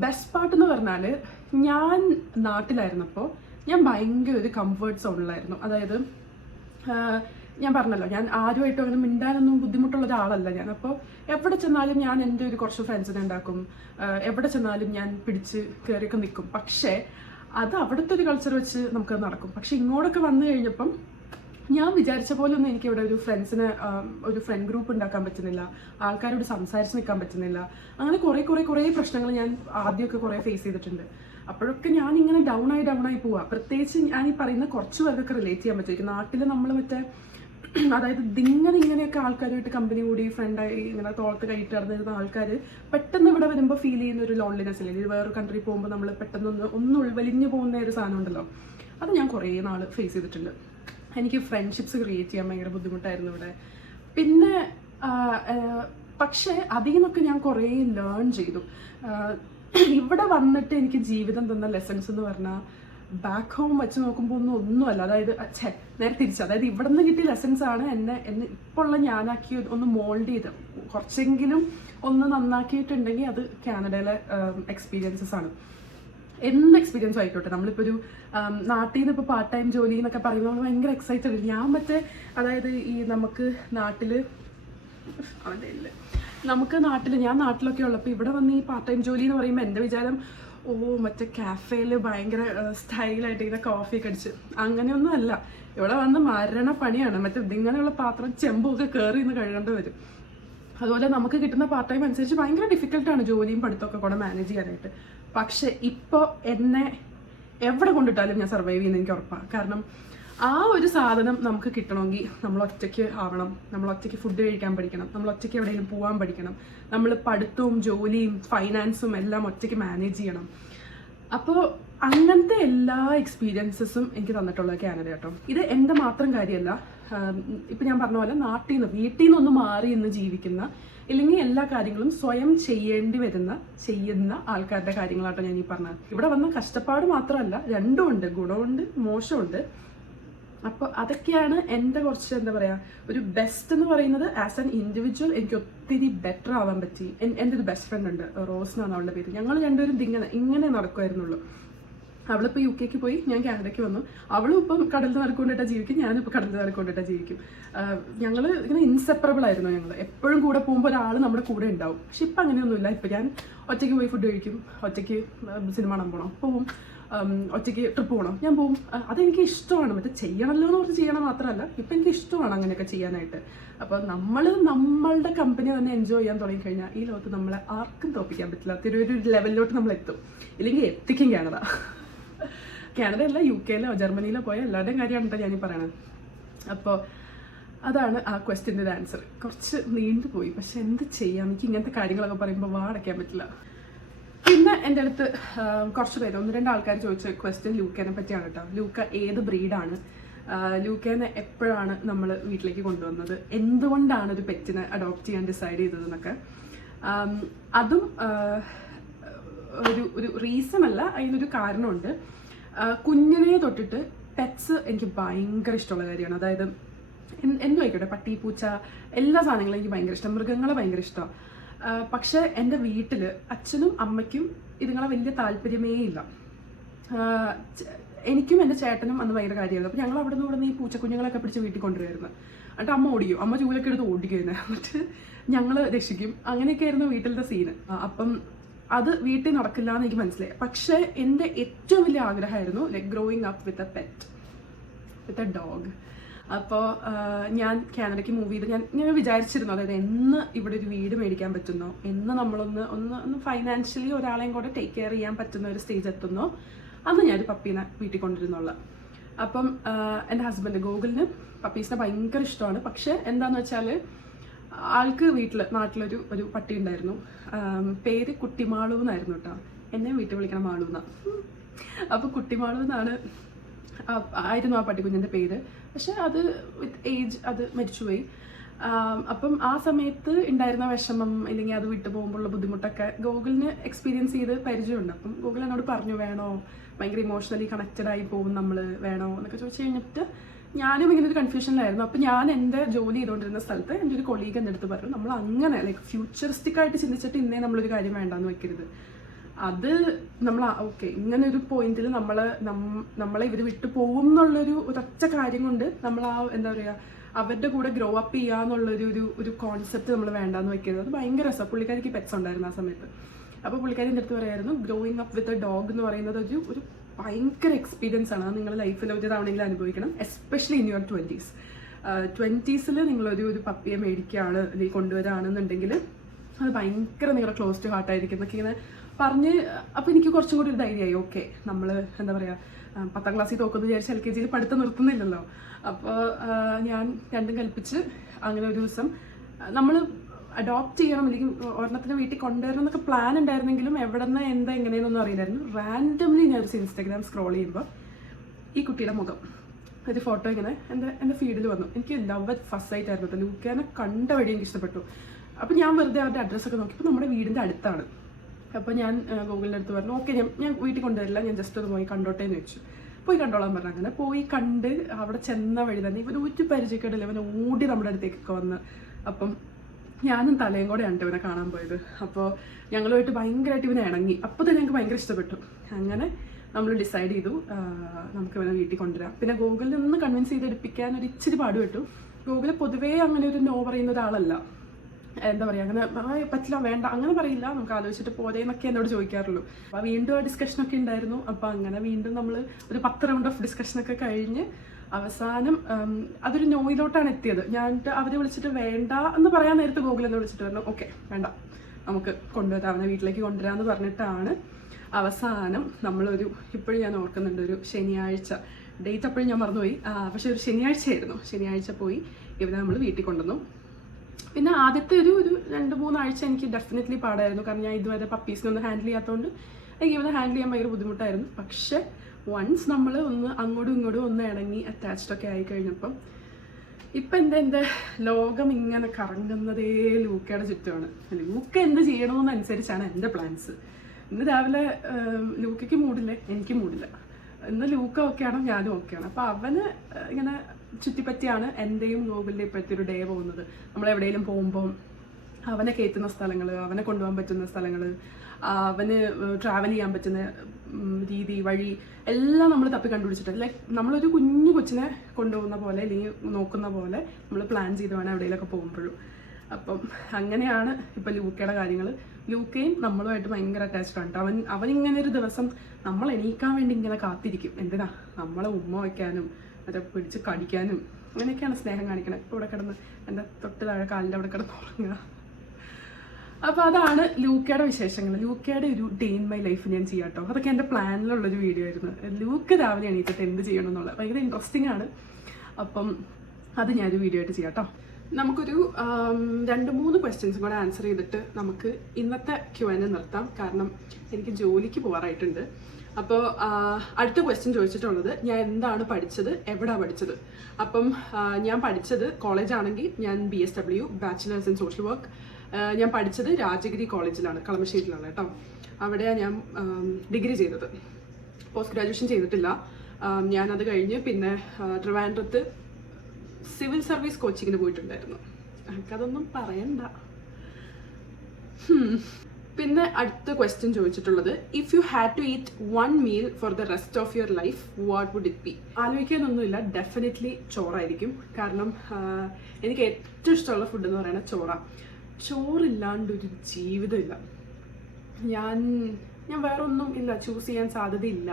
ബെസ്റ്റ് പാർട്ട് എന്ന് പറഞ്ഞാൽ, ഞാൻ നാട്ടിലായിരുന്നപ്പോൾ ഞാൻ ഭയങ്കര ഒരു കംഫേർട്ട് സോണിലായിരുന്നു. അതായത് ഞാൻ പറഞ്ഞല്ലോ, ഞാൻ ആരുമായിട്ടും അങ്ങനെ മിണ്ടാനൊന്നും ബുദ്ധിമുട്ടുള്ള ഒരാളല്ല ഞാൻ. അപ്പോൾ എവിടെ ചെന്നാലും ഞാൻ എൻ്റെ കുറച്ച് ഫ്രണ്ട്സിനെ ഉണ്ടാക്കും, എവിടെ ചെന്നാലും ഞാൻ പിടിച്ച് കയറിയൊക്കെ നിൽക്കും. പക്ഷേ അത് അവിടുത്തെ ഒരു കൾച്ചർ വെച്ച് നമുക്കത് നടക്കും. പക്ഷെ ഇങ്ങോട്ടൊക്കെ വന്നു കഴിഞ്ഞപ്പം ഞാൻ വിചാരിച്ച പോലെ ഒന്നും എനിക്ക് ഇവിടെ ഒരു ഫ്രണ്ട് ഗ്രൂപ്പ് ഉണ്ടാക്കാൻ പറ്റുന്നില്ല, ആൾക്കാരോട് സംസാരിച്ച് നിൽക്കാൻ പറ്റുന്നില്ല. അങ്ങനെ കുറേ പ്രശ്നങ്ങൾ ഞാൻ ആദ്യമൊക്കെ കുറേ ഫേസ് ചെയ്തിട്ടുണ്ട്. അപ്പോഴൊക്കെ ഞാനിങ്ങനെ ഡൗൺ ആയി പോവുക. പ്രത്യേകിച്ച് ഞാൻ ഈ പറയുന്ന കുറച്ച് പേർക്കൊക്കെ റിലേറ്റ് ചെയ്യാൻ പറ്റും. നാട്ടിൽ നമ്മൾ മറ്റേ അതായത് ഇങ്ങനെയൊക്കെ ആൾക്കാരുമായിട്ട് കമ്പനി കൂടി ഫ്രണ്ടായി ഇങ്ങനെ തോളത്ത് കൈയിട്ട് നടന്നിരുന്ന ആൾക്കാർ പെട്ടെന്ന് ഇവിടെ വരുമ്പോൾ ഫീൽ ചെയ്യുന്ന ഒരു ലോൺലിനെസ് ഇല്ലേ, വേറൊരു കൺട്രി പോകുമ്പോൾ നമ്മൾ പെട്ടെന്ന് ഉൾവലിഞ്ഞു പോകുന്ന ഒരു സാധനം ഉണ്ടല്ലോ, അത് ഞാൻ കുറേ നാൾ ഫേസ് ചെയ്തിട്ടുണ്ട്. എനിക്ക് ഫ്രണ്ട്ഷിപ്സ് ക്രിയേറ്റ് ചെയ്യാൻ ഭയങ്കര ബുദ്ധിമുട്ടായിരുന്നു ഇവിടെ. പിന്നെ പക്ഷേ അതിൽ നിന്നൊക്കെ ഞാൻ കുറേ ലേൺ ചെയ്തു. ഇവിടെ വന്നിട്ട് എനിക്ക് ജീവിതം തന്ന ലെസൺസ് എന്ന് പറഞ്ഞാൽ ബാക്ക് ഹോം വെച്ച് നോക്കുമ്പോൾ ഒന്നുമല്ല. അതായത് നേരെ തിരിച്ച്, അതായത് ഇവിടെ നിന്ന് കിട്ടിയ ലെസൺസ് ആണ് എന്നെ ഇപ്പോൾ ഉള്ള ഞാനാക്കി ഒന്ന് മോൾഡ് ചെയ്ത് കുറച്ചെങ്കിലും ഒന്ന് നന്നാക്കിയിട്ടുണ്ടെങ്കിൽ അത് കാനഡയിലെ എക്സ്പീരിയൻസസ് ആണ്. എന്ത് എക്സ്പീരിയൻസും ആയിക്കോട്ടെ. നമ്മളിപ്പോൾ ഒരു നാട്ടിൽ നിന്ന് ഇപ്പോൾ പാർട്ട് ടൈം ജോലി എന്നൊക്കെ പറയുമ്പോൾ നമ്മൾ ഭയങ്കര എക്സൈറ്റഡ്. ഞാൻ അതായത് ഈ നമുക്ക് നാട്ടിൽ ഞാൻ നാട്ടിലൊക്കെ ഉള്ളപ്പോൾ ഇവിടെ വന്ന് ഈ പാർട്ട് ടൈം ജോലി എന്ന് പറയുമ്പോൾ എൻ്റെ വിചാരം മറ്റേ കാഫേയിൽ ഭയങ്കര സ്റ്റൈലായിട്ട് ഇങ്ങനെ കോഫി ഒക്കെ അടിച്ച് അങ്ങനെയൊന്നും അല്ല. ഇവിടെ വന്ന് മരണ പണിയാണ്. ഇങ്ങനെയുള്ള പാത്രം ചെമ്പൊക്കെ കയറി ഇന്ന് കഴുകേണ്ടി വരും. അതുപോലെ നമുക്ക് കിട്ടുന്ന പാർട്ട് ടൈം അനുസരിച്ച് ഭയങ്കര ഡിഫിക്കൽട്ടാണ് ജോലിയും പഠിത്തമൊക്കെ കൂടെ മാനേജ് ചെയ്യാനായിട്ട്. പക്ഷെ ഇപ്പോൾ എന്നെ എവിടെ കൊണ്ടിട്ടാലും ഞാൻ സർവൈവ് ചെയ്യുന്ന എനിക്ക് ഉറപ്പാണ്. കാരണം ആ ഒരു സാധനം നമുക്ക് കിട്ടണമെങ്കിൽ നമ്മൾ ഒറ്റയ്ക്ക് ആവണം, നമ്മൾ ഒറ്റയ്ക്ക് ഫുഡ് കഴിക്കാൻ പഠിക്കണം, നമ്മൾ ഒറ്റയ്ക്ക് എവിടെയെങ്കിലും പോകാൻ പഠിക്കണം, നമ്മൾ പഠിത്തവും ജോലിയും ഫൈനാൻസും എല്ലാം ഒറ്റയ്ക്ക് മാനേജ് ചെയ്യണം. അപ്പോൾ അങ്ങനത്തെ എല്ലാ എക്സ്പീരിയൻസസും എനിക്ക് തന്നിട്ടുള്ളത് കാനഡ കേട്ടോ. ഇത് എൻ്റെ മാത്രം കാര്യമല്ല. ഇപ്പം ഞാൻ പറഞ്ഞ പോലെ വീട്ടിൽ നിന്നൊന്ന് മാറി ഇന്ന് ജീവിക്കുന്ന, ഇല്ലെങ്കിൽ എല്ലാ കാര്യങ്ങളും സ്വയം ചെയ്യുന്ന ആൾക്കാരുടെ കാര്യങ്ങളാട്ടോ ഞാൻ ഈ പറഞ്ഞത്. ഇവിടെ വന്ന കഷ്ടപ്പാട് മാത്രമല്ല, രണ്ടും ഉണ്ട്, ഗുണമുണ്ട് മോശമുണ്ട്. അപ്പോൾ അതൊക്കെയാണ് എൻ്റെ കുറച്ച് എന്താ പറയുക ഒരു ബെസ്റ്റ് എന്ന് പറയുന്നത്. ആസ് ആൻ ഇൻഡിവിജ്വൽ എനിക്ക് ഒത്തിരി ബെറ്റർ ആവാൻ പറ്റി. എൻ്റെ ഒരു ബെസ്റ്റ് ഫ്രണ്ട് ഉണ്ട്, റോസ് എന്നാണ് അവളുടെ പേര്. ഞങ്ങൾ രണ്ടുപേരും ഇങ്ങനെ നടക്കുമായിരുന്നുള്ളൂ. അവളിപ്പോൾ UK പോയി, ഞാൻ കാനഡയ്ക്ക് വന്നു. അവളും ഇപ്പം കടലിൽ നടക്കൊണ്ടിട്ടാണ് ജീവിക്കും, ഞാനിപ്പോൾ കടലിൽ നടക്കൊണ്ടിട്ടാണ് ജീവിക്കും. ഞങ്ങൾ ഇങ്ങനെ ഇൻസെപ്പറബിൾ ആയിരുന്നു. ഞങ്ങൾ എപ്പോഴും കൂടെ പോകുമ്പോൾ ഒരാൾ നമ്മുടെ കൂടെ ഉണ്ടാവും. പക്ഷെ ഇപ്പം അങ്ങനെയൊന്നുമില്ല. ഇപ്പം ഞാൻ ഒറ്റയ്ക്ക് പോയി ഫുഡ് കഴിക്കും, ഒറ്റയ്ക്ക് സിനിമ കാണാൻ പോകണം പോവും, ഒറ്റയ്ക്ക് ട്രിപ്പ് പോകണം ഞാൻ പോവും. അതെനിക്ക് ഇഷ്ടമാണ്. ചെയ്യണമല്ലോ എന്ന് പറഞ്ഞ് ചെയ്യണം മാത്രമല്ല, ഇപ്പം എനിക്ക് ഇഷ്ടമാണ് അങ്ങനെയൊക്കെ ചെയ്യാനായിട്ട്. അപ്പോൾ നമ്മളുടെ കമ്പനി തന്നെ എൻജോയ് ചെയ്യാൻ തുടങ്ങിക്കഴിഞ്ഞാൽ ഈ ലോകത്ത് നമ്മളെ ആർക്കും തോപ്പിക്കാൻ പറ്റില്ല. ഒരു ലെവലിലോട്ട് നമ്മൾ എത്തും, ഇല്ലെങ്കിൽ എത്തിക്കും കാനഡയല്ല UK ജർമ്മനിയിലോ പോയ എല്ലാവരുടെയും കാര്യമാണ് കേട്ടോ ഞാനീ പറയണത്. അപ്പോൾ അതാണ് ആ ക്വസ്റ്റ്യൻ്റെ ഒരു ആൻസർ. കുറച്ച് നീണ്ടുപോയി, പക്ഷെ എന്ത് ചെയ്യാം, എനിക്ക് ഇങ്ങനത്തെ കാര്യങ്ങളൊക്കെ പറയുമ്പോൾ വാടയ്ക്കാൻ പറ്റില്ല. പിന്നെ എൻ്റെ അടുത്ത് കുറച്ച് പേര് 1-2 ആൾക്കാർ ചോദിച്ച ക്വസ്റ്റ്യൻ ലൂക്കേനെ പറ്റിയാണ് കേട്ടോ. ലൂക്ക ഏത് ബ്രീഡാണ്, ലൂക്കേനെ എപ്പോഴാണ് നമ്മൾ വീട്ടിലേക്ക് കൊണ്ടുവന്നത്, എന്തുകൊണ്ടാണ് ഒരു പെറ്റിനെ അഡോപ്റ്റ് ചെയ്യാൻ ഡിസൈഡ് ചെയ്തതെന്നൊക്കെ. അതും ഒരു റീസൺ അല്ല, അതിനൊരു കാരണമുണ്ട്. കുഞ്ഞിനെ തൊട്ടിട്ട് പെറ്റ്സ് എനിക്ക് ഭയങ്കര ഇഷ്ടമുള്ള കാര്യമാണ്. അതായത് എന്തും ആയിക്കോട്ടെ, പട്ടി പൂച്ച എല്ലാ സാധനങ്ങളും എനിക്ക് ഭയങ്കര ഇഷ്ടം, മൃഗങ്ങളെ ഭയങ്കര ഇഷ്ടമാണ്. പക്ഷെ എൻ്റെ വീട്ടിൽ അച്ഛനും അമ്മയ്ക്കും ഇതുങ്ങളെ വലിയ താല്പര്യമേ ഇല്ല. എനിക്കും എൻ്റെ ചേട്ടനും അന്ന് ഭയങ്കര കാര്യമായിരുന്നു. അപ്പോൾ ഞങ്ങൾ അവിടെ നിന്ന് ഈ പൂച്ചക്കുഞ്ഞുങ്ങളൊക്കെ പിടിച്ച് വീട്ടിൽ കൊണ്ടുവരുമായിരുന്നു. എന്നിട്ട് അമ്മ ഓടിക്കും, അമ്മ ചൂലൊക്കെ എടുത്ത് ഓടിക്കുമായിരുന്നു, എന്നിട്ട് ഞങ്ങൾ രക്ഷിക്കും. അങ്ങനെയൊക്കെ ആയിരുന്നു വീട്ടിലത്തെ സീന്. അപ്പം അത് വീട്ടിൽ നടക്കില്ല എന്ന് എനിക്ക് മനസ്സിലായി. പക്ഷേ എൻ്റെ ഏറ്റവും വലിയ ആഗ്രഹമായിരുന്നു growing up with a dog. അപ്പോൾ ഞാൻ കാനഡയ്ക്ക് മൂവ് ചെയ്ത് ഞാൻ വിചാരിച്ചിരുന്നു, അതായത് എന്ന് ഇവിടെ ഒരു വീട് മേടിക്കാൻ പറ്റുന്നോ, എന്ന് നമ്മളൊന്ന് ഫൈനാൻഷ്യലി ഒരാളെയും കൂടെ ടേക്ക് കെയർ ചെയ്യാൻ പറ്റുന്ന ഒരു സ്റ്റേജ് എത്തുന്നോ, അന്ന് ഞാനൊരു പപ്പീനെ വീട്ടിൽ കൊണ്ടിരുന്നുള്ള. അപ്പം എൻ്റെ ഹസ്ബൻഡ് ഗോകുലിന് പപ്പീസിനെ ഭയങ്കര ഇഷ്ടമാണ്. പക്ഷെ എന്താന്ന് വെച്ചാൽ ആൾക്ക് നാട്ടിലൊരു പട്ടി ഉണ്ടായിരുന്നു. പേര് കുട്ടിമാളു എന്നായിരുന്നു കേട്ടോ. എന്നെ വീട്ടിൽ വിളിക്കണം മാളു എന്നാ. അപ്പോൾ കുട്ടിമാളു എന്നാണ് ആയിരുന്നു ആ പട്ടിക്കുഞ്ഞിൻ്റെ പേര്. പക്ഷെ അത് വിത്ത് ഏജ് അത് മരിച്ചുപോയി. അപ്പം ആ സമയത്ത് ഉണ്ടായിരുന്ന വിഷമം അല്ലെങ്കിൽ അത് വിട്ടു പോകുമ്പോഴുള്ള ബുദ്ധിമുട്ടൊക്കെ ഗോകുലിന് എക്സ്പീരിയൻസ് ചെയ്ത് പരിചയമുണ്ട്. അപ്പം ഗോകുൽ എന്നോട് പറഞ്ഞു, വേണോ, ഭയങ്കര ഇമോഷണലി കണക്റ്റഡ് ആയി പോകും നമ്മൾ, വേണോ എന്നൊക്കെ ചോദിച്ചു കഴിഞ്ഞിട്ട് ഞാനും ഇങ്ങനെ ഒരു കൺഫ്യൂഷനിലായിരുന്നു. അപ്പം ഞാൻ എൻ്റെ ജോലി ചെയ്തുകൊണ്ടിരുന്ന സ്ഥലത്ത് എൻ്റെ ഒരു കൊളീഗ് എൻ്റെ അടുത്ത് പറഞ്ഞു, നമ്മൾ അങ്ങനെ ലൈക്ക് ഫ്യൂച്ചറിസ്റ്റിക് ആയിട്ട് ചിന്തിച്ചിട്ട് ഇന്നേ നമ്മളൊരു കാര്യം വേണ്ടാന്ന് വെക്കരുത്. അത് നമ്മൾ ഓക്കെ ഇങ്ങനെ ഒരു പോയിന്റിൽ നമ്മളെ ഇവർ വിട്ടു പോകും എന്നുള്ളൊരു ഒരൊറ്റ കാര്യം കൊണ്ട് നമ്മൾ എന്താ പറയുക അവരുടെ കൂടെ ഗ്രോ അപ്പ് ചെയ്യാന്നുള്ളൊരു കോൺസെപ്റ്റ് നമ്മൾ വേണ്ടാന്ന് വെക്കരുത്. അത് ഭയങ്കര രസമാണ്. പുള്ളിക്കാരിക്ക് പെറ്റ്സ് ഉണ്ടായിരുന്നു ആ സമയത്ത്. അപ്പോൾ പുള്ളിക്കാരി എൻ്റെ അടുത്ത് പറയായിരുന്നു, growing up with a dog എന്ന് പറയുന്നത് ഒരു ഭയങ്കര എക്സ്പീരിയൻസ് ആണ്. അത് നിങ്ങളുടെ ലൈഫിൽ ഒരു തവണയെങ്കിലും അനുഭവിക്കണം, എസ്പെഷ്യലി ഇൻ യുവർ 20s നിങ്ങളൊരു പപ്പിയെ മേടിക്കുകയാണ് അല്ലെങ്കിൽ കൊണ്ടുവരാണെന്നുണ്ടെങ്കിൽ അത് ഭയങ്കര നിങ്ങളുടെ ക്ലോസ് ടു ഹാർട്ടായിരിക്കും എന്നൊക്കെ ഇങ്ങനെ പറഞ്ഞ്. അപ്പോൾ എനിക്ക് കുറച്ചും കൂടി ഒരു ധൈര്യമായി. ഓക്കെ, നമ്മൾ എന്താ പറയുക 10ാം ക്ലാസ്സിൽ തോക്കുന്നു വിചാരിച്ച് LKG പഠിത്തം നിർത്തുന്നില്ലല്ലോ. അപ്പോൾ ഞാൻ രണ്ടും കൽപ്പിച്ച് അങ്ങനെ ഒരു ദിവസം നമ്മൾ അഡോപ്റ്റ് ചെയ്യണം അല്ലെങ്കിൽ ഒരെണ്ണത്തിന് വീട്ടിൽ കൊണ്ടുവരണം എന്നൊക്കെ പ്ലാൻ ഉണ്ടായിരുന്നെങ്കിലും എവിടെ നിന്ന് എന്താ എങ്ങനെയെന്നൊന്നും അറിയില്ലായിരുന്നു. റാൻഡംലി ഞാൻ ഒരു ഇൻസ്റ്റാഗ്രാം സ്ക്രോൾ ചെയ്യുമ്പോൾ ഈ കുട്ടിയുടെ മുഖം ഒരു ഫോട്ടോ ഇങ്ങനെ എൻ്റെ ഫീഡിൽ വന്നു. എനിക്ക് ലവ് അറ്റ് ഫസ്റ്റ് സൈറ്റ് ആയിരുന്നു. ലൂക്കാനെ കണ്ട വഴി എനിക്ക് ഇഷ്ടപ്പെട്ടു. അപ്പോൾ ഞാൻ വെറുതെ അവരുടെ അഡ്രസ്സൊക്കെ നോക്കിയപ്പോൾ നമ്മുടെ വീടിൻ്റെ അടുത്താണ്. അപ്പോൾ ഞാൻ ഗൂഗിളിൻ്റെ അടുത്ത് പറഞ്ഞു, ഓക്കെ ഞാൻ വീട്ടിൽ കൊണ്ടുവരില്ല, ഞാൻ ജസ്റ്റ് ഒന്ന് പോയി കണ്ടോട്ടെ എന്ന് വെച്ചു. പോയി കണ്ടോളാൻ പറഞ്ഞു. അങ്ങനെ പോയി കണ്ട് അവിടെ ചെന്ന വഴി തന്നെ ഇവൻ ഒരു പരിചയക്കേടില്ല, ഇവൻ ഓടി നമ്മുടെ അടുത്തേക്കൊക്കെ വന്ന്. അപ്പം ഞാനും തലയും കൂടെയാണ് ഇവനെ കാണാൻ പോയത്. അപ്പോൾ ഞങ്ങളുമായിട്ട് ഭയങ്കരമായിട്ട് ഇവനെ ഇണങ്ങി. അപ്പോൾ തന്നെ ഞങ്ങൾക്ക് ഭയങ്കര ഇഷ്ടപ്പെട്ടു. അങ്ങനെ നമ്മൾ ഡിസൈഡ് ചെയ്തു നമുക്ക് ഇവനെ വീട്ടിൽ കൊണ്ടുവരാം. പിന്നെ ഗൂഗിളിൽ നിന്ന് കൺവിൻസ് ചെയ്തെടുപ്പിക്കാൻ ഒരു ഇച്ചിരി പാടുപെട്ടു. ഗൂഗിൾ പൊതുവേ അങ്ങനെ ഒരു നോ പറയുന്ന ഒരാളല്ല. എന്താ പറയുക, അങ്ങനെ പറ്റില്ല, വേണ്ട, അങ്ങനെ പറയില്ല, നമുക്ക് ആലോചിച്ചിട്ട് പോരെ എന്നൊക്കെ എന്നോട് ചോദിക്കാറുള്ളൂ. അപ്പോൾ വീണ്ടും ആ ഡിസ്കഷനൊക്കെ ഉണ്ടായിരുന്നു. അപ്പോൾ അങ്ങനെ വീണ്ടും നമ്മൾ ഒരു 10 റൗണ്ട് ഓഫ് ഡിസ്കഷനൊക്കെ കഴിഞ്ഞ് അവസാനം അതൊരു നോയിലോട്ടാണ് എത്തിയത്. ഞാനിട്ട് അവരെ വിളിച്ചിട്ട് വേണ്ട എന്ന് പറയാൻ നേരത്ത് ഗൂഗിൾ എന്ന് വിളിച്ചിട്ട് പറഞ്ഞു, ഓക്കെ വേണ്ട, നമുക്ക് കൊണ്ടുവരാം, അവനെ വീട്ടിലേക്ക് കൊണ്ടുവരാമെന്ന് പറഞ്ഞിട്ടാണ് അവസാനം ഇപ്പോഴും ഞാൻ ഓർക്കുന്നുണ്ട്, ഒരു ശനിയാഴ്ച, ഡേറ്റ് അപ്പോഴും ഞാൻ മറന്നുപോയി, പക്ഷെ ഒരു ശനിയാഴ്ചയായിരുന്നു. ശനിയാഴ്ച പോയി ഇവരെ നമ്മൾ വീട്ടിൽ കൊണ്ടുവന്നു. പിന്നെ ആദ്യത്തെ ഒരു 2-3 ആഴ്ച എനിക്ക് ഡെഫിനറ്റ്ലി പാടായിരുന്നു. കാരണം ഞാൻ ഇതുവരെ പപ്പീസിനൊന്നും ഹാൻഡിൽ ചെയ്യാത്തതുകൊണ്ട് എനിക്ക് ഇവനെ ഹാൻഡിൽ ചെയ്യാൻ ഭയങ്കര ബുദ്ധിമുട്ടായിരുന്നു. പക്ഷെ വൺസ് നമ്മൾ അങ്ങോട്ടും ഇങ്ങോട്ടും ഇണങ്ങി അറ്റാച്ച്ഡ് ഒക്കെ ആയി കഴിഞ്ഞപ്പം ഇപ്പം എൻ്റെ ലോകം ഇങ്ങനെ കറങ്ങുന്നതേ ലൂക്കയുടെ ചുറ്റുമാണ്. ലൂക്ക എന്ത് ചെയ്യണമെന്നനുസരിച്ചാണ് എൻ്റെ പ്ലാൻസ്. ഇന്ന് രാവിലെ ലൂക്കയ്ക്ക് മൂടില്ലേ, എനിക്ക് മൂടില്ല. ഇന്ന് ലൂക്ക ഓക്കെയാണോ, ഞാനും ഓക്കെയാണ്. അപ്പോൾ അവന് ഇങ്ങനെ ചുറ്റിപ്പറ്റിയാണ് എൻ്റെയും ഗൂഗിളിൻ്റെ ഇപ്പോഴത്തെ ഒരു ഡേ പോകുന്നത്. നമ്മളെവിടെയെങ്കിലും പോകുമ്പോൾ അവനെ കയറ്റുന്ന സ്ഥലങ്ങൾ, അവനെ കൊണ്ടുപോകാൻ പറ്റുന്ന സ്ഥലങ്ങൾ, അവന് ട്രാവൽ ചെയ്യാൻ പറ്റുന്ന രീതി, വഴി എല്ലാം നമ്മൾ തപ്പി കണ്ടുപിടിച്ചിട്ട് ലൈക്ക് നമ്മളൊരു കുഞ്ഞു കൊച്ചിനെ കൊണ്ടുപോകുന്ന പോലെ അല്ലെങ്കിൽ നോക്കുന്ന പോലെ നമ്മൾ പ്ലാൻ ചെയ്ത് വേണം എവിടെയെങ്കിലൊക്കെ പോകുമ്പോഴും. അപ്പം അങ്ങനെയാണ് ഇപ്പം ലൂക്കയുടെ കാര്യങ്ങൾ. ലൂക്കയും നമ്മളുമായിട്ട് ഭയങ്കര അറ്റാച്ച്ഡ് ആണ്. അവനിങ്ങനെ ഒരു ദിവസം നമ്മൾ എണീക്കാൻ വേണ്ടി ഇങ്ങനെ കാത്തിരിക്കും. എന്തിനാ, നമ്മളെ ഉമ്മ വയ്ക്കാനും മറ്റേ പിടിച്ച് കടിക്കാനും അങ്ങനെയൊക്കെയാണ് സ്നേഹം കാണിക്കണത്. ഇപ്പോൾ ഇവിടെ കിടന്ന് എൻ്റെ തൊട്ട് താഴെ കാലിൻ്റെ അവിടെ കിടന്ന് ഉറങ്ങുക. അപ്പോൾ അതാണ് ലൂക്കയുടെ വിശേഷങ്ങൾ. ലൂക്കയുടെ ഒരു ഡേ ഇൻ മൈ ലൈഫ് ഞാൻ ചെയ്യാം കേട്ടോ. അതൊക്കെ എൻ്റെ പ്ലാനിലുള്ളൊരു വീഡിയോ ആയിരുന്നു. ലൂക്ക രാവിലെ എണീറ്റിട്ട് എന്ത് ചെയ്യണം എന്നുള്ളത് ഭയങ്കര ഇൻട്രസ്റ്റിംഗ് ആണ്. അപ്പം അത് ഞാനൊരു വീഡിയോ ആയിട്ട് ചെയ്യാം കേട്ടോ. നമുക്കൊരു 2-3 ക്വസ്റ്റ്യൻസും കൂടെ ആൻസർ ചെയ്തിട്ട് നമുക്ക് ഇന്നത്തെ Q&A നിർത്താം. കാരണം എനിക്ക് ജോലിക്ക് പോകാറായിട്ടുണ്ട്. അപ്പോൾ അടുത്ത ക്വസ്റ്റ്യൻ ചോദിച്ചിട്ടുള്ളത്, ഞാൻ എന്താണ് പഠിച്ചത്, എവിടെയാണ് പഠിച്ചത്. അപ്പം ഞാൻ പഠിച്ചത് കോളേജാണെങ്കിൽ ഞാൻ BSW bachelors in social work. ഞാൻ പഠിച്ചത് രാജഗിരി കോളേജിലാണ്, കളമശ്ശേരിയിലാണ് കേട്ടോ. അവിടെയാണ് ഞാൻ ഡിഗ്രി ചെയ്തത്. പോസ്റ്റ് ഗ്രാജുവേഷൻ ചെയ്തിട്ടില്ല. ഞാനത് കഴിഞ്ഞ് പിന്നെ ട്രിവാൻഡ്രത്ത് സിവിൽ സർവീസ് കോച്ചിങ്ങിന് പോയിട്ടുണ്ടായിരുന്നു. എനിക്കതൊന്നും പറയണ്ട. പിന്നെ അടുത്ത ക്വസ്റ്റ്യൻ ചോദിച്ചിട്ടുള്ളത്, if you had to eat 1 meal for the rest of your life, what would it be? ആലോചിക്കാനൊന്നുമില്ല, ഡെഫിനറ്റ്ലി ചോറായിരിക്കും. കാരണം എനിക്ക് ഏറ്റവും ഇഷ്ടമുള്ള ഫുഡ് എന്ന് പറയുന്നത് ചോറാണ്. ചോറില്ലാണ്ടൊരു ജീവിതമില്ല. ഞാൻ വേറെ ഒന്നും ഇല്ല ചൂസ് ചെയ്യാൻ സാധ്യതയില്ല.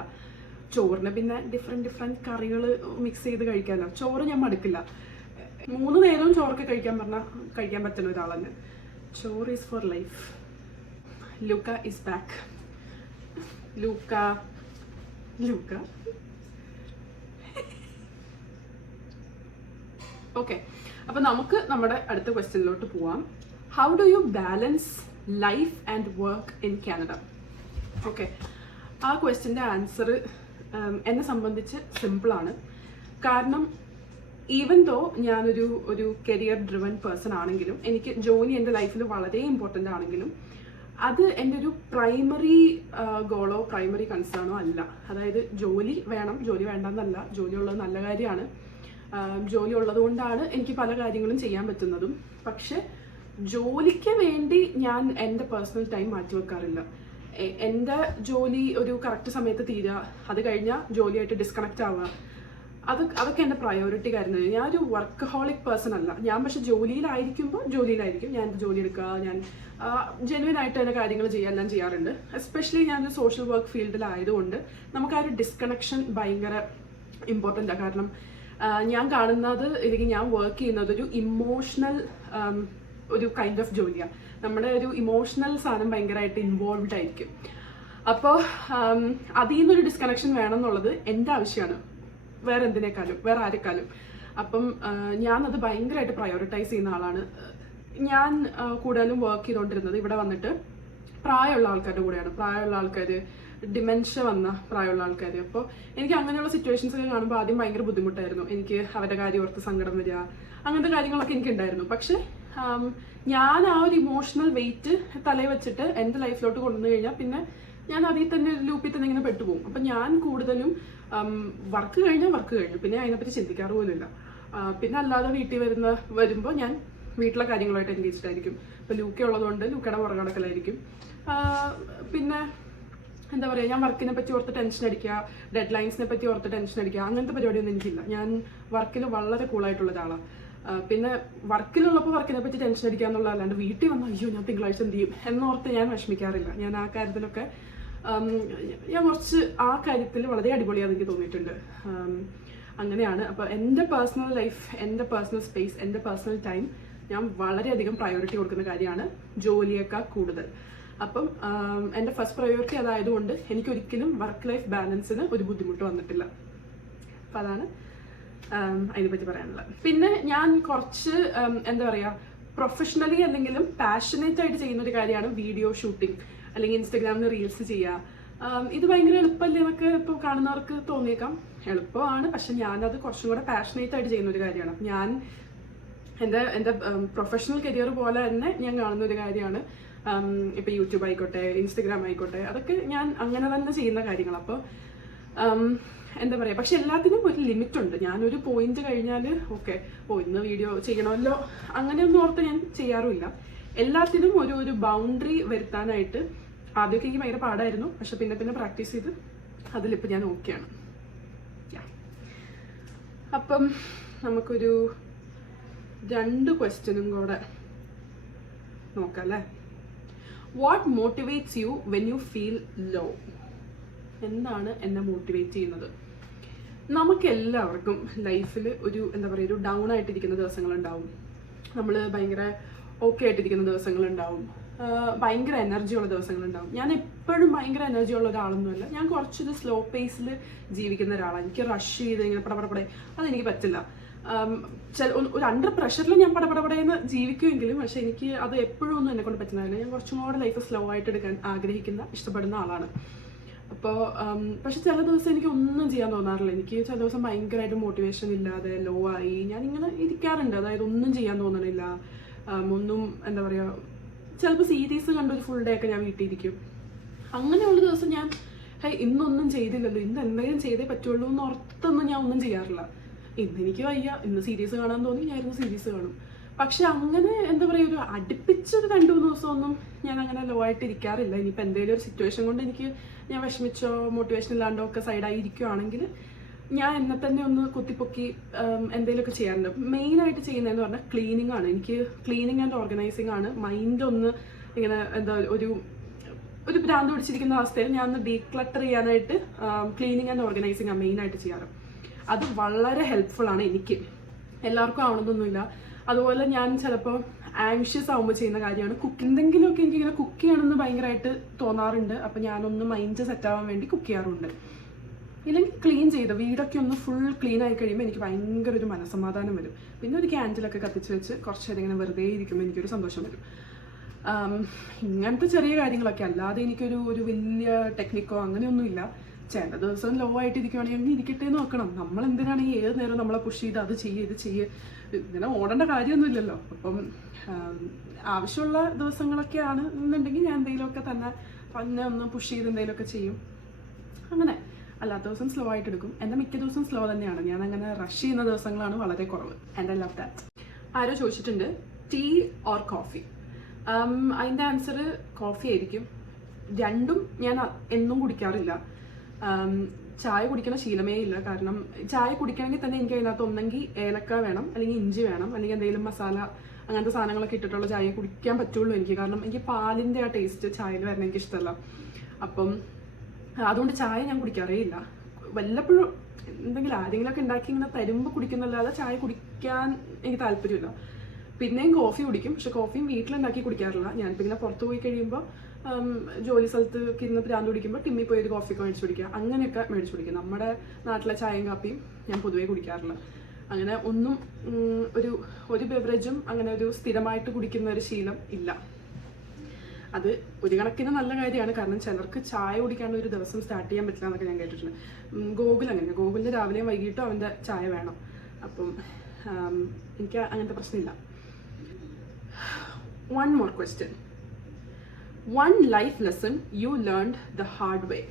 ചോറിന് പിന്നെ ഡിഫറെൻറ്റ് കറികൾ മിക്സ് ചെയ്ത് കഴിക്കാമല്ലോ. ചോറ് ഞാൻ മടുക്കില്ല. 3 നേരവും ചോറൊക്കെ കഴിക്കാൻ പറ്റുന്ന ഒരാളെന്നെ. Choru is for life. Luca is back. Luca okay, അപ്പോൾ നമുക്ക് നമ്മുടെ അടുത്ത ക്വസ്റ്റ്യനിലോട്ട് പോവാം. How do you balance life and work in Canada? Okay, ആ ക്വസ്റ്റ്യൻ്റെ ആൻസർ എന്നെ സംബന്ധിച്ച് സിമ്പിളാണ്. കാരണം ഈവൻ ദോ ഞാനൊരു കരിയർ ഡ്രിവൻ പേഴ്സൺ ആണെങ്കിലും, എനിക്ക് ജോലി എൻ്റെ ലൈഫിൽ വളരെ ഇമ്പോർട്ടൻ്റ് ആണെങ്കിലും അത് എൻ്റെ ഒരു പ്രൈമറി ഗോളോ പ്രൈമറി കൺസേണോ അല്ല. അതായത് ജോലി വേണം, ജോലി വേണ്ടെന്നല്ല, ജോലി ഉള്ളത് നല്ല കാര്യമാണ്. ജോലി ഉള്ളത് കൊണ്ടാണ് എനിക്ക് പല കാര്യങ്ങളും ചെയ്യാൻ പറ്റുന്നതും. പക്ഷെ ജോലിക്ക് വേണ്ടി ഞാൻ എൻ്റെ പേഴ്സണൽ ടൈം മാറ്റിവെക്കാറില്ല. എൻ്റെ ജോലി ഒരു കറക്റ്റ് സമയത്ത് തീരുക, അത് കഴിഞ്ഞാൽ ജോലിയായിട്ട് ഡിസ്കണക്റ്റ് ആവുക, അതൊക്കെ എൻ്റെ പ്രയോറിറ്റി കാര്യമാണ്. ഞാനൊരു വർക്കഹോളിക് പേഴ്സൺ അല്ല ഞാൻ. പക്ഷെ ജോലിയിലായിരിക്കുമ്പോൾ ജോലിയിലായിരിക്കും, ഞാൻ ജോലി എടുക്കുക, ഞാൻ ജെന്യുവൻ ആയിട്ട് തന്നെ കാര്യങ്ങൾ ഞാൻ ചെയ്യാറുണ്ട്. എസ്പെഷ്യലി ഞാനൊരു സോഷ്യൽ വർക്ക് ഫീൽഡിലായതുകൊണ്ട് നമുക്ക് ആ ഒരു ഡിസ്കണക്ഷൻ ഭയങ്കര ഇമ്പോർട്ടൻ്റ് ആണ്. കാരണം ഞാൻ കാണുന്നത്, അല്ലെങ്കിൽ ഞാൻ വർക്ക് ചെയ്യുന്നത് ഒരു ഇമോഷണൽ ഒരു കൈൻഡ് ഓഫ് ജോലിയാണ്. നമ്മുടെ ഒരു ഇമോഷണൽ സാധനം ഭയങ്കരമായിട്ട് ഇൻവോൾവ്ഡ് ആയിരിക്കും. അപ്പോൾ അതിൽ നിന്നൊരു ഡിസ്കണക്ഷൻ വേണം എന്നുള്ളത് എൻ്റെ ആവശ്യമാണ്, വേറെ എന്തിനേക്കാളും, വേറെ ആരെക്കാളും. അപ്പം ഞാനത് ഭയങ്കരമായിട്ട് പ്രയോറിറ്റൈസ് ചെയ്യുന്ന ആളാണ്. ഞാൻ കൂടുതലും വർക്ക് ചെയ്തുകൊണ്ടിരുന്നത് ഇവിടെ വന്നിട്ട് പ്രായമുള്ള ആൾക്കാരുടെ കൂടെയാണ്. പ്രായമുള്ള ആൾക്കാർ, ഡിമെൻഷ്യ വന്ന പ്രായമുള്ള ആൾക്കാർ. അപ്പോൾ എനിക്ക് അങ്ങനെയുള്ള സിറ്റുവേഷൻസ് ഒക്കെ കാണുമ്പോൾ ആദ്യം ഭയങ്കര ബുദ്ധിമുട്ടായിരുന്നു. എനിക്ക് അവരുടെ കാര്യം ഓർത്ത് സങ്കടം വരിക, അങ്ങനത്തെ കാര്യങ്ങളൊക്കെ എനിക്കുണ്ടായിരുന്നു. പക്ഷെ ഞാൻ ആ ഒരു ഇമോഷണൽ വെയിറ്റ് തലയിൽ വെച്ചിട്ട് എൻ്റെ ലൈഫിലോട്ട് കൊണ്ടുവന്നു കഴിഞ്ഞാൽ പിന്നെ ഞാൻ അതിൽ തന്നെ ലൂപ്പിൽ തന്നെ ഇങ്ങനെ പെട്ടുപോകും. അപ്പം ഞാൻ കൂടുതലും വർക്ക് കഴിഞ്ഞാൽ വർക്ക് കഴിഞ്ഞു, പിന്നെ അതിനെപ്പറ്റി ചിന്തിക്കാറ് പോലുമില്ല. പിന്നെ അല്ലാതെ വീട്ടിൽ വരുമ്പോൾ ഞാൻ വീട്ടിലെ കാര്യങ്ങളുമായിട്ട് എൻഗേജ്ഡ് ആയിരിക്കും. ഇപ്പോൾ ലൂക്ക ഉള്ളതുകൊണ്ട് ലൂക്കയുടെ പുറകടക്കലായിരിക്കും. പിന്നെ എന്താ പറയുക, ഞാൻ വർക്കിനെ പറ്റി ഓർത്ത് ടെൻഷൻ അടിക്കുക, ഡെഡ് ലൈൻസിനെ പറ്റി ഓർത്ത് ടെൻഷൻ അടിക്കുക, അങ്ങനത്തെ പരിപാടിയൊന്നും എനിക്കില്ല. ഞാൻ വർക്കിൽ വളരെ കൂളായിട്ടുള്ള ഒരാളാണ്. പിന്നെ വർക്കിലുള്ളപ്പോൾ വർക്കിനെ പറ്റി ടെൻഷൻ അടിക്കുക എന്നുള്ള അല്ലാണ്ട് വീട്ടിൽ വന്നാൽ അയ്യോ ഞാൻ തിങ്കളാഴ്ച എന്ത് ചെയ്യും എന്നോർത്ത് ഞാൻ വിഷമിക്കാറില്ല. ഞാൻ ആ കാര്യത്തിലൊക്കെ ഞാൻ കുറച്ച് ആ കാര്യത്തിൽ വളരെ അടിപൊളിയാണെന്ന് എനിക്ക് തോന്നിയിട്ടുണ്ട്. അങ്ങനെയാണ്. അപ്പോൾ എൻ്റെ പേഴ്സണൽ ലൈഫ്, എൻ്റെ പേഴ്സണൽ സ്പേസ്, എൻ്റെ പേഴ്സണൽ ടൈം ഞാൻ വളരെയധികം പ്രയോറിറ്റി കൊടുക്കുന്ന കാര്യമാണ് ജോലിയേക്കാൾ കൂടുതൽ. അപ്പം എൻ്റെ ഫസ്റ്റ് പ്രയോറിറ്റി അതായതുകൊണ്ട് എനിക്കൊരിക്കലും വർക്ക് ലൈഫ് ബാലൻസിന് ഒരു ബുദ്ധിമുട്ട് വന്നിട്ടില്ല. അപ്പം അതാണ് അതിനെപ്പറ്റി പറയാനുള്ളത്. പിന്നെ ഞാൻ കുറച്ച് എന്താ പറയുക, പ്രൊഫഷണലി അല്ലെങ്കിലും പാഷനേറ്റ് ആയിട്ട് ചെയ്യുന്നൊരു കാര്യമാണ് വീഡിയോ ഷൂട്ടിംഗ്, അല്ലെങ്കിൽ ഇൻസ്റ്റഗ്രാമിൽ റീൽസ് ചെയ്യുക. ഇത് ഭയങ്കര എളുപ്പമല്ലേ എന്നൊക്കെ ഇപ്പോൾ കാണുന്നവർക്ക് തോന്നിയേക്കാം. എളുപ്പമാണ്, പക്ഷെ ഞാനത് കുറച്ചും കൂടെ പാഷനേറ്റ് ആയിട്ട് ചെയ്യുന്നൊരു കാര്യമാണ്. ഞാൻ എൻ്റെ പ്രൊഫഷണൽ കരിയർ പോലെ തന്നെ ഞാൻ കാണുന്നൊരു കാര്യമാണ്. ഇപ്പോൾ യൂട്യൂബ് ആയിക്കോട്ടെ, ഇൻസ്റ്റഗ്രാം ആയിക്കോട്ടെ, അതൊക്കെ ഞാൻ അങ്ങനെ തന്നെ ചെയ്യുന്ന കാര്യങ്ങൾ. അപ്പോൾ എന്താ പറയുക, പക്ഷെ എല്ലാത്തിനും ഒരു ലിമിറ്റ് ഉണ്ട്. ഞാനൊരു പോയിന്റ് കഴിഞ്ഞാൽ ഓക്കെ, ഇന്ന് വീഡിയോ ചെയ്യണമല്ലോ അങ്ങനെയൊന്നും ഓർത്ത് ഞാൻ ചെയ്യാറുമില്ല. എല്ലാത്തിനും ഒരു ബൗണ്ടറി വരുത്താനായിട്ട് ആദ്യമൊക്കെ എനിക്ക് ഭയങ്കര പാടായിരുന്നു. പക്ഷെ പിന്നെ പ്രാക്ടീസ് ചെയ്ത് അതിലിപ്പോൾ ഞാൻ ഓക്കെയാണ്. അപ്പം നമുക്കൊരു 2 ക്വസ്റ്റ്യനും കൂടെ നോക്കാം അല്ലേ. What motivates you when you feel low? എന്താണ് എന്നെ മോട്ടിവേറ്റ് ചെയ്യുന്നത്? നമുക്കെല്ലാവർക്കും ലൈഫിൽ എന്താ പറയുക, ഒരു ഡൗൺ ആയിട്ടിരിക്കുന്ന ദിവസങ്ങളുണ്ടാവും. നമ്മൾ ഭയങ്കര ഓക്കെ ആയിട്ടിരിക്കുന്ന ദിവസങ്ങളുണ്ടാവും, ഭയങ്കര എനർജി ഉള്ള ദിവസങ്ങളുണ്ടാവും. ഞാൻ എപ്പോഴും ഭയങ്കര എനർജി ഉള്ള ഒരാളൊന്നുമല്ല. ഞാൻ കുറച്ചൊരു സ്ലോ പേസിൽ ജീവിക്കുന്ന ഒരാളാണ്. എനിക്ക് റഷ് ചെയ്ത് ഇങ്ങനെ പടപടപടേ അതെനിക്ക് പറ്റില്ല. ഒരു അണ്ടർ പ്രഷറിൽ ഞാൻ പടപടപടയെന്ന് ജീവിക്കുമെങ്കിലും പക്ഷെ എനിക്ക് അത് എപ്പോഴും ഒന്നും എന്നെ കൊണ്ട് പറ്റുന്നതല്ല. ഞാൻ കുറച്ചും കൂടെ ലൈഫ് സ്ലോ ആയിട്ട് എടുക്കാൻ ആഗ്രഹിക്കുന്ന, ഇഷ്ടപ്പെടുന്ന ആളാണ്. അപ്പോൾ പക്ഷെ ചില ദിവസം എനിക്ക് ഒന്നും ചെയ്യാൻ തോന്നാറില്ല. എനിക്ക് ചില ദിവസം ഭയങ്കരമായിട്ട് മോട്ടിവേഷൻ ഇല്ലാതെ ലോ ആയി ഞാനിങ്ങനെ ഇരിക്കാറുണ്ട്. അതായത് ഒന്നും ചെയ്യാൻ തോന്നണില്ല, ഒന്നും എന്താ പറയുക, ചിലപ്പോൾ സീരീസ് കണ്ടൊരു ഫുൾ ഡേ ഒക്കെ ഞാൻ വീട്ടിലിരിക്കും. അങ്ങനെയുള്ള ദിവസം ഞാൻ ഇന്നൊന്നും ചെയ്തില്ലല്ലോ, ഇന്ന് എന്തെങ്കിലും ചെയ്തേ പറ്റുള്ളൂ എന്ന് ഓർത്തൊന്നും ഞാൻ ഒന്നും ചെയ്യാറില്ല. ഇന്ന് എനിക്ക് വയ്യ, ഇന്ന് സീരീസ് കാണാൻ തോന്നി, ഞാൻ ഇരുന്ന് സീരീസ് കാണും. പക്ഷെ അങ്ങനെ എന്താ പറയുക, ഒരു അടുപ്പിച്ചൊരു 2-3 ദിവസമൊന്നും ഞാൻ അങ്ങനെ ലോ ആയിട്ട് ഇരിക്കാറില്ല. ഇനിയിപ്പോൾ എന്തെങ്കിലും ഒരു സിറ്റുവേഷൻ കൊണ്ട് എനിക്ക് ഞാൻ വിഷമിച്ചോ മോട്ടിവേഷൻ ഇല്ലാണ്ടോ ഒക്കെ സൈഡായി ഇരിക്കുകയാണെങ്കിൽ ഞാൻ എന്നെ തന്നെ ഒന്ന് കുത്തിപ്പൊക്കി എന്തെങ്കിലുമൊക്കെ ചെയ്യാറുണ്ട്. മെയിനായിട്ട് ചെയ്യുന്നതെന്ന് പറഞ്ഞാൽ ക്ലീനിങ് ആണ്. എനിക്ക് ക്ലീനിങ് ആൻഡ് ഓർഗനൈസിങ് ആണ്. മൈൻഡ് ഒന്ന് ഇങ്ങനെ എന്താ ഒരു ഭ്രാന്ത് പിടിച്ചിരിക്കുന്ന അവസ്ഥയിൽ ഞാൻ ഒന്ന് ഡീക്ലട്ടർ ചെയ്യാനായിട്ട് ക്ലീനിങ് ആൻഡ് ഓർഗനൈസിങ് ആണ് മെയിനായിട്ട് ചെയ്യാറ്. അത് വളരെ ഹെൽപ്ഫുൾ ആണ് എനിക്ക്. എല്ലാവർക്കും ആവണമെന്നൊന്നുമില്ല. അതുപോലെ ഞാൻ ചിലപ്പോൾ ആങ്ഷ്യസ് ആകുമ്പോൾ ചെയ്യുന്ന കാര്യമാണ് എന്തെങ്കിലുമൊക്കെ എനിക്കിങ്ങനെ കുക്ക് ചെയ്യണമെന്ന് ഭയങ്കരമായിട്ട് തോന്നാറുണ്ട്. അപ്പോൾ ഞാനൊന്ന് മൈൻഡ് സെറ്റ് ആവാൻ വേണ്ടി കുക്ക് ചെയ്യാറുണ്ട്. ഇല്ലെങ്കിൽ ക്ലീൻ ചെയ്ത് വീടൊക്കെ ഒന്ന് ഫുൾ ക്ലീൻ ആയി കഴിയുമ്പോൾ എനിക്ക് ഭയങ്കര ഒരു മനസ്സമാധാനം വരും. പിന്നെ ഒരു ക്യാൻഡിലൊക്കെ കത്തിച്ച് വെച്ച് കുറച്ച് നേരം ഇങ്ങനെ വെറുതെ ഇരിക്കുമ്പോൾ എനിക്കൊരു സന്തോഷം വരും. ഇങ്ങനത്തെ ചെറിയ കാര്യങ്ങളൊക്കെ, അല്ലാതെ എനിക്കൊരു വലിയ ടെക്നിക്കോ അങ്ങനെയൊന്നുമില്ല. ചില ദിവസം ലോ ആയിട്ട് ഇരിക്കുവാണെങ്കിൽ അങ്ങനെ ഇരിക്കട്ടെ നോക്കണം. നമ്മൾ എന്തിനാണ് ഈ ഏത് നേരം നമ്മളെ പുഷ് ചെയ്ത് അത് ചെയ്യ് ഇത് ചെയ്യ്, ഇങ്ങനെ ഓടേണ്ട കാര്യമൊന്നുമില്ലല്ലോ. അപ്പം ആവശ്യമുള്ള ദിവസങ്ങളൊക്കെയാണ് എന്നുണ്ടെങ്കിൽ ഞാൻ എന്തെങ്കിലുമൊക്കെ തന്നെ ഒന്ന് പുഷ് ചെയ്ത് എന്തെങ്കിലുമൊക്കെ ചെയ്യും. അങ്ങനെ അല്ലാത്ത ദിവസം സ്ലോ ആയിട്ട് എടുക്കും. എൻ്റെ മിക്ക ദിവസം സ്ലോ തന്നെയാണ്. ഞാൻ അങ്ങനെ റഷ് ചെയ്യുന്ന ദിവസങ്ങളാണ് വളരെ കുറവ്. And I love that. ആരോ ചോദിച്ചിട്ടുണ്ട് ടീ ഓർ കോഫി. അതിൻ്റെ ആൻസർ കോഫി ആയിരിക്കും. രണ്ടും ഞാൻ എന്നും കുടിക്കാറില്ല. ചായ കുടിക്കണ ശീലമേ ഇല്ല. കാരണം ചായ കുടിക്കണമെങ്കിൽ തന്നെ എനിക്ക് അതിനകത്ത് ഒന്നെങ്കിൽ ഏലക്ക വേണം, അല്ലെങ്കിൽ ഇഞ്ചി വേണം, അല്ലെങ്കിൽ എന്തെങ്കിലും മസാല അങ്ങനത്തെ സാധനങ്ങളൊക്കെ ഇട്ടിട്ടുള്ള ചായ കുടിക്കാൻ പറ്റുള്ളൂ എനിക്ക്. കാരണം എനിക്ക് പാലിൻ്റെ ആ ടേസ്റ്റ് ചായയിൽ വരണം എനിക്ക് ഇഷ്ടമല്ല. അപ്പം അതുകൊണ്ട് ചായ ഞാൻ കുടിക്കാറേ ഇല്ല. വല്ലപ്പോഴും എന്തെങ്കിലും ആരെങ്കിലുമൊക്കെ ഉണ്ടാക്കി ഇങ്ങനെ തരുമ്പോൾ കുടിക്കുന്നല്ലാതെ ചായ കുടിക്കാൻ എനിക്ക് താല്പര്യമില്ല. പിന്നെയും കോഫി കുടിക്കും. പക്ഷെ കോഫിയും വീട്ടിലുണ്ടാക്കി കുടിക്കാറില്ല. ഞാനിപ്പോൾ ഇങ്ങനെ പുറത്ത് പോയി കഴിയുമ്പോൾ ജോലി സ്ഥലത്ത് ഇരുന്ന് പ്രാന്ത് കുടിക്കുമ്പോൾ ടിമ്മി പോയി ഒരു കോഫിയൊക്കെ മേടിച്ച് കുടിക്കുക, അങ്ങനെയൊക്കെ മേടിച്ച് കുടിക്കുക. നമ്മുടെ നാട്ടിലെ ചായയും കാപ്പിയും ഞാൻ പൊതുവേ കുടിക്കാറില്ല. അങ്ങനെ ഒന്നും ഒരു ബെവറേജും അങ്ങനെ ഒരു സ്ഥിരമായിട്ട് കുടിക്കുന്ന ഒരു ശീലം ഇല്ല. അത് ഒരു കണക്കിന് നല്ല കാര്യമാണ്. കാരണം ചിലർക്ക് ചായ കുടിക്കാണ്ട് ഒരു ദിവസം സ്റ്റാർട്ട് ചെയ്യാൻ പറ്റില്ല എന്നൊക്കെ ഞാൻ കേട്ടിട്ടുണ്ട്. ഗോകുൽ അങ്ങനെയാണ്. ഗോകുലിന് രാവിലെയും വൈകിട്ടും അവൻ്റെ ചായ വേണം. അപ്പം എനിക്ക് അങ്ങനത്തെ പ്രശ്നമില്ല. One more question. One life lesson you learned the hard way.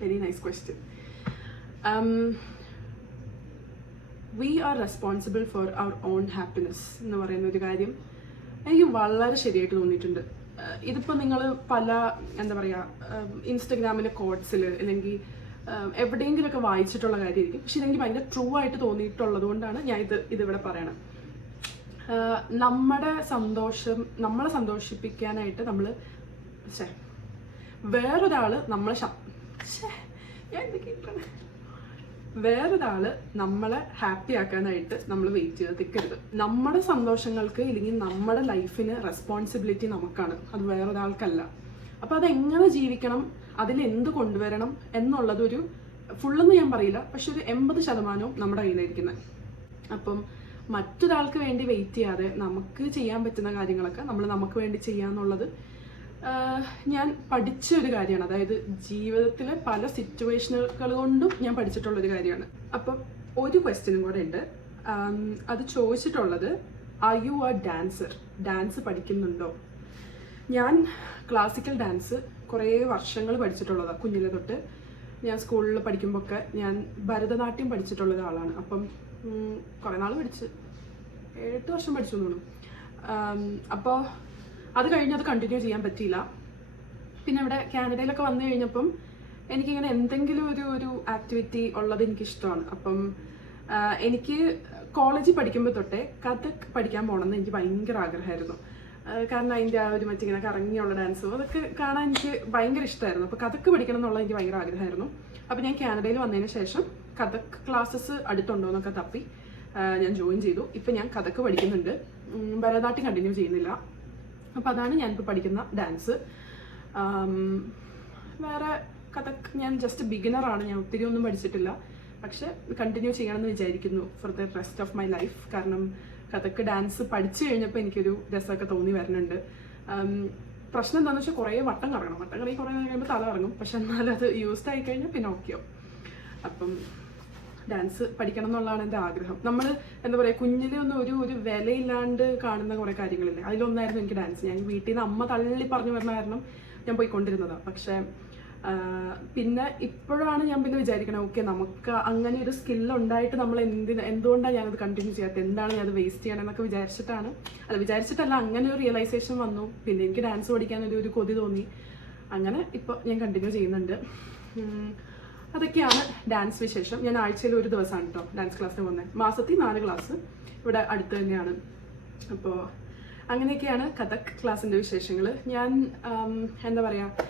Very nice question. We are responsible for our own happiness എന്ന് പറയുന്ന ഒരു കാര്യം എനിക്ക് വളരെ ശരിയായിട്ട് തോന്നിയിട്ടുണ്ട്. ഇതിപ്പോൾ നിങ്ങൾ പല എന്താ പറയുക ഇൻസ്റ്റഗ്രാമിലെ കോട്ട്സിൽ അല്ലെങ്കിൽ എവിടെയെങ്കിലുമൊക്കെ വായിച്ചിട്ടുള്ള കാര്യമായിരിക്കും. പക്ഷെ ഇതെനിക്ക് ഭയങ്കര ട്രൂ ആയിട്ട് തോന്നിയിട്ടുള്ളത് കൊണ്ടാണ് ഞാൻ ഇതിവിടെ പറയണം. നമ്മളെ സന്തോഷിപ്പിക്കാനായിട്ട് നമ്മൾ വേറൊരാള് നമ്മളെ ഹാപ്പി ആക്കാനായിട്ട് നമ്മൾ വെയിറ്റ് ചെയ്ത് നിൽക്കരുത്. നമ്മുടെ സന്തോഷങ്ങൾക്ക് ഇല്ലെങ്കിൽ നമ്മുടെ ലൈഫിന് റെസ്പോൺസിബിലിറ്റി നമുക്കാണ്, അത് വേറൊരാൾക്കല്ല. അപ്പോൾ അതെങ്ങനെ ജീവിക്കണം, അതിലെന്ത് കൊണ്ടുവരണം എന്നുള്ളതൊരു ഫുള്ളെന്ന് ഞാൻ പറയില്ല, പക്ഷെ ഒരു 80% നമ്മുടെ കയ്യിലായിരിക്കുന്നത്. അപ്പം മറ്റൊരാൾക്ക് വേണ്ടി വെയിറ്റ് ചെയ്യാതെ നമുക്ക് ചെയ്യാൻ പറ്റുന്ന കാര്യങ്ങളൊക്കെ നമ്മൾ നമുക്ക് വേണ്ടി ചെയ്യാന്നുള്ളത് ഞാൻ പഠിച്ച ഒരു കാര്യമാണ്. അതായത് ജീവിതത്തിലെ പല സിറ്റുവേഷനുകൾ കൊണ്ടും ഞാൻ പഠിച്ചിട്ടുള്ളൊരു കാര്യമാണ്. അപ്പം ഒരു ക്വസ്റ്റ്യനും കൂടെ ഉണ്ട്. അത് ചോദിച്ചിട്ടുള്ളത് are you A dancer? Dance പഠിക്കുന്നുണ്ടോ? ഞാൻ ക്ലാസിക്കൽ ഡാൻസ് കുറേ വർഷങ്ങൾ പഠിച്ചിട്ടുള്ളതാണ്. കുഞ്ഞിലെ തൊട്ട് ഞാൻ സ്കൂളിൽ പഠിക്കുമ്പോഴൊക്കെ ഞാൻ ഭരതനാട്യം പഠിച്ചിട്ടുള്ള ഒരാളാണ്. അപ്പം കുറേ നാൾ പഠിച്ച് 8 വർഷം പഠിച്ചു തോന്നുന്നു. അപ്പോൾ അത് കഴിഞ്ഞ് അത് കണ്ടിന്യൂ ചെയ്യാൻ പറ്റിയില്ല. പിന്നെ ഇവിടെ കാനഡയിലൊക്കെ വന്നു കഴിഞ്ഞപ്പം എനിക്കിങ്ങനെ എന്തെങ്കിലും ഒരു ആക്ടിവിറ്റി ഉള്ളത് എനിക്കിഷ്ടമാണ്. അപ്പം എനിക്ക് കോളേജിൽ പഠിക്കുമ്പോൾ തൊട്ടേ കഥക് പഠിക്കാൻ പോകണമെന്ന് എനിക്ക് ഭയങ്കര ആഗ്രഹമായിരുന്നു. കാരണം അതിൻ്റെ ആ ഒരു മറ്റിങ്ങനെ കറങ്ങിയുള്ള ഡാൻസും അതൊക്കെ കാണാൻ എനിക്ക് ഭയങ്കര ഇഷ്ടമായിരുന്നു. അപ്പോൾ കഥക്ക് പഠിക്കണം എന്നുള്ളത് എനിക്ക് ഭയങ്കര ആഗ്രഹമായിരുന്നു. അപ്പോൾ ഞാൻ കാനഡയിൽ വന്നതിന് ശേഷം കഥക് ക്ലാസ്സസ് അടുത്തുണ്ടോ എന്നൊക്കെ തപ്പി ഞാൻ ജോയിൻ ചെയ്തു. ഇപ്പം ഞാൻ കഥക്ക് പഠിക്കുന്നുണ്ട്. ഭരതനാട്യം കണ്ടിന്യൂ ചെയ്യുന്നില്ല. അപ്പോൾ അതാണ് ഞാനിപ്പോൾ പഠിക്കുന്ന ഡാൻസ്. വേറെ കഥക് ഞാൻ ജസ്റ്റ് ബിഗിനറാണ്. ഞാൻ ഒത്തിരി ഒന്നും പഠിച്ചിട്ടില്ല. പക്ഷെ കണ്ടിന്യൂ ചെയ്യണമെന്ന് വിചാരിക്കുന്നു four the rest of my life. കാരണം കഥക്ക് ഡാൻസ് പഠിച്ചു കഴിഞ്ഞപ്പോൾ എനിക്കൊരു രസമൊക്കെ തോന്നി വരുന്നുണ്ട്. പ്രശ്നം എന്താണെന്ന് വെച്ചാൽ കുറേ വട്ടം കറങ്ങണം. വട്ടം കറങ്ങി കുറേ കഴിയുമ്പോൾ തല കറങ്ങും. പക്ഷെ എന്നാലും അത് യൂസ്ഡ് ആയി കഴിഞ്ഞാൽ പിന്നെ ഓക്കെയോ. അപ്പം ഡാൻസ് പഠിക്കണം എന്നുള്ളതാണ് എൻ്റെ ആഗ്രഹം. നമ്മൾ എന്താ പറയുക, കുഞ്ഞിലെ ഒന്നും ഒരു വിലയില്ലാണ്ട് കാണുന്ന കുറേ കാര്യങ്ങളില്ലേ, അതിലൊന്നായിരുന്നു എനിക്ക് ഡാൻസ്. ഞാൻ വീട്ടിൽ നിന്ന് അമ്മ തള്ളി പറഞ്ഞു വരുന്ന കാരണം ഞാൻ പോയിക്കൊണ്ടിരുന്നതാണ്. പക്ഷേ പിന്നെ ഇപ്പോഴാണ് ഞാൻ പിന്നെ വിചാരിക്കണം, ഓക്കെ നമുക്ക് അങ്ങനെ ഒരു സ്കില്ലുണ്ടായിട്ട് നമ്മൾ എന്തുകൊണ്ടാണ് ഞാനത് കണ്ടിന്യൂ ചെയ്യാത്തത്, എന്താണ് ഞാനത് വേസ്റ്റ് ചെയ്യണം എന്നൊക്കെ വിചാരിച്ചിട്ടല്ല അങ്ങനെ ഒരു റിയലൈസേഷൻ വന്നു. പിന്നെ എനിക്ക് ഡാൻസ് പഠിക്കാനൊരു കൊതി തോന്നി. അങ്ങനെ ഇപ്പോൾ ഞാൻ കണ്ടിന്യൂ ചെയ്യുന്നുണ്ട്. അതൊക്കെയാണ് ഡാൻസ് വിശേഷം. ഞാൻ ആഴ്ചയിൽ ഒരു ദിവസമാണ് കേട്ടോ ഡാൻസ് ക്ലാസ്സിന് പോകുന്നത്. മാസത്തിൽ 4 ക്ലാസ് ഇവിടെ അടുത്ത് തന്നെയാണ്. അപ്പോൾ അങ്ങനെയൊക്കെയാണ് കഥക് ക്ലാസ്സിൻ്റെ വിശേഷങ്ങൾ. ഞാൻ എന്താ പറയുക,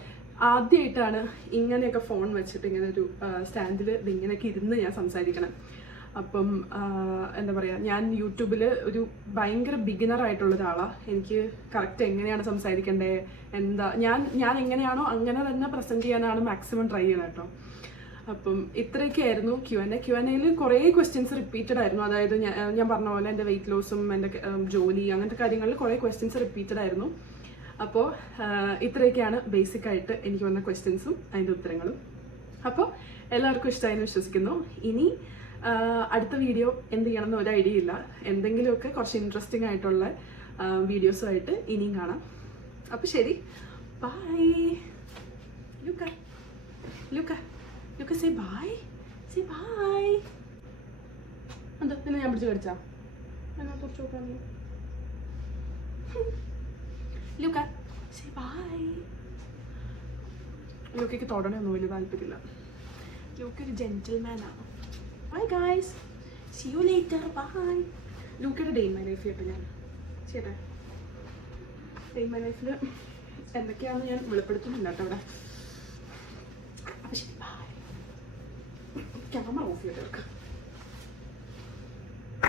ആദ്യമായിട്ടാണ് ഇങ്ങനെയൊക്കെ ഫോൺ വെച്ചിട്ട് ഇങ്ങനെ ഒരു സ്റ്റാൻഡിൽ ഇതിങ്ങനെയൊക്കെ ഇരുന്ന് ഞാൻ സംസാരിക്കണം. അപ്പം എന്താ പറയുക, ഞാൻ യൂട്യൂബിൽ ഒരു ഭയങ്കര ബിഗിനർ ആയിട്ടുള്ള ഒരാളാണ്. എനിക്ക് കറക്റ്റ് എങ്ങനെയാണ് സംസാരിക്കേണ്ടത്, എന്താ ഞാൻ എങ്ങനെയാണോ അങ്ങനെ തന്നെ പ്രസൻറ്റ് ചെയ്യാനാണ് മാക്സിമം ട്രൈ ചെയ്യണം കേട്ടോ. അപ്പം ഇത്രയൊക്കെ ആയിരുന്നു Q&A. കുറേ ക്വസ്റ്റ്യൻസ് റിപ്പീറ്റഡ് ആയിരുന്നു. അതായത് ഞാൻ പറഞ്ഞ പോലെ എൻ്റെ വെയിറ്റ് ലോസും എൻ്റെ ജോലി അങ്ങനത്തെ കാര്യങ്ങളിൽ കുറേ ക്വസ്റ്റ്യൻസ് റിപ്പീറ്റഡ് ആയിരുന്നു. അപ്പോൾ ഇത്രയൊക്കെയാണ് ബേസിക്കായിട്ട് എനിക്ക് വന്ന ക്വസ്റ്റ്യൻസും അതിൻ്റെ ഉത്തരങ്ങളും. അപ്പോൾ എല്ലാവർക്കും ഇഷ്ടമായെന്ന് വിശ്വസിക്കുന്നു. ഇനി അടുത്ത വീഡിയോ എന്ത് ചെയ്യണമെന്ന് ഒരു ഐഡിയ ഇല്ല. എന്തെങ്കിലുമൊക്കെ കുറച്ച് ഇൻട്രസ്റ്റിംഗ് ആയിട്ടുള്ള വീഡിയോസുമായിട്ട് ഇനിയും കാണാം. അപ്പോൾ ശരി, ബൈ. ലുക്ക say by. എന്താ പിന്നെ ഞാൻ പിടിച്ച് കടിച്ചാ എന്നാ കുറച്ച് നോക്കാം. ലുക്ക സേ ബൈ. ലുക്കയ്ക്ക് തൊടണമൊന്നും വലിയ താല്പര്യമില്ല. ലുക്ക ഒരു ജെന്റിൽമാനാണ്. Bye guys, see you later. Bye. ലുക്കയുടെ ഡേ ഇൻ മൈ ലൈഫ് കേട്ടോ ഞാൻ ചെയ്യട്ടെ. ഡേ ഇൻ മൈ ലൈഫിൽ എന്തൊക്കെയാണെന്ന് ഞാൻ വെളിപ്പെടുത്തുന്നില്ല കേട്ടോ അവിടെ. അപ്പോൾ ശരി, ബൈ. ക്യാമറ ഓഫ് ചെയ്ത് വെക്കാം.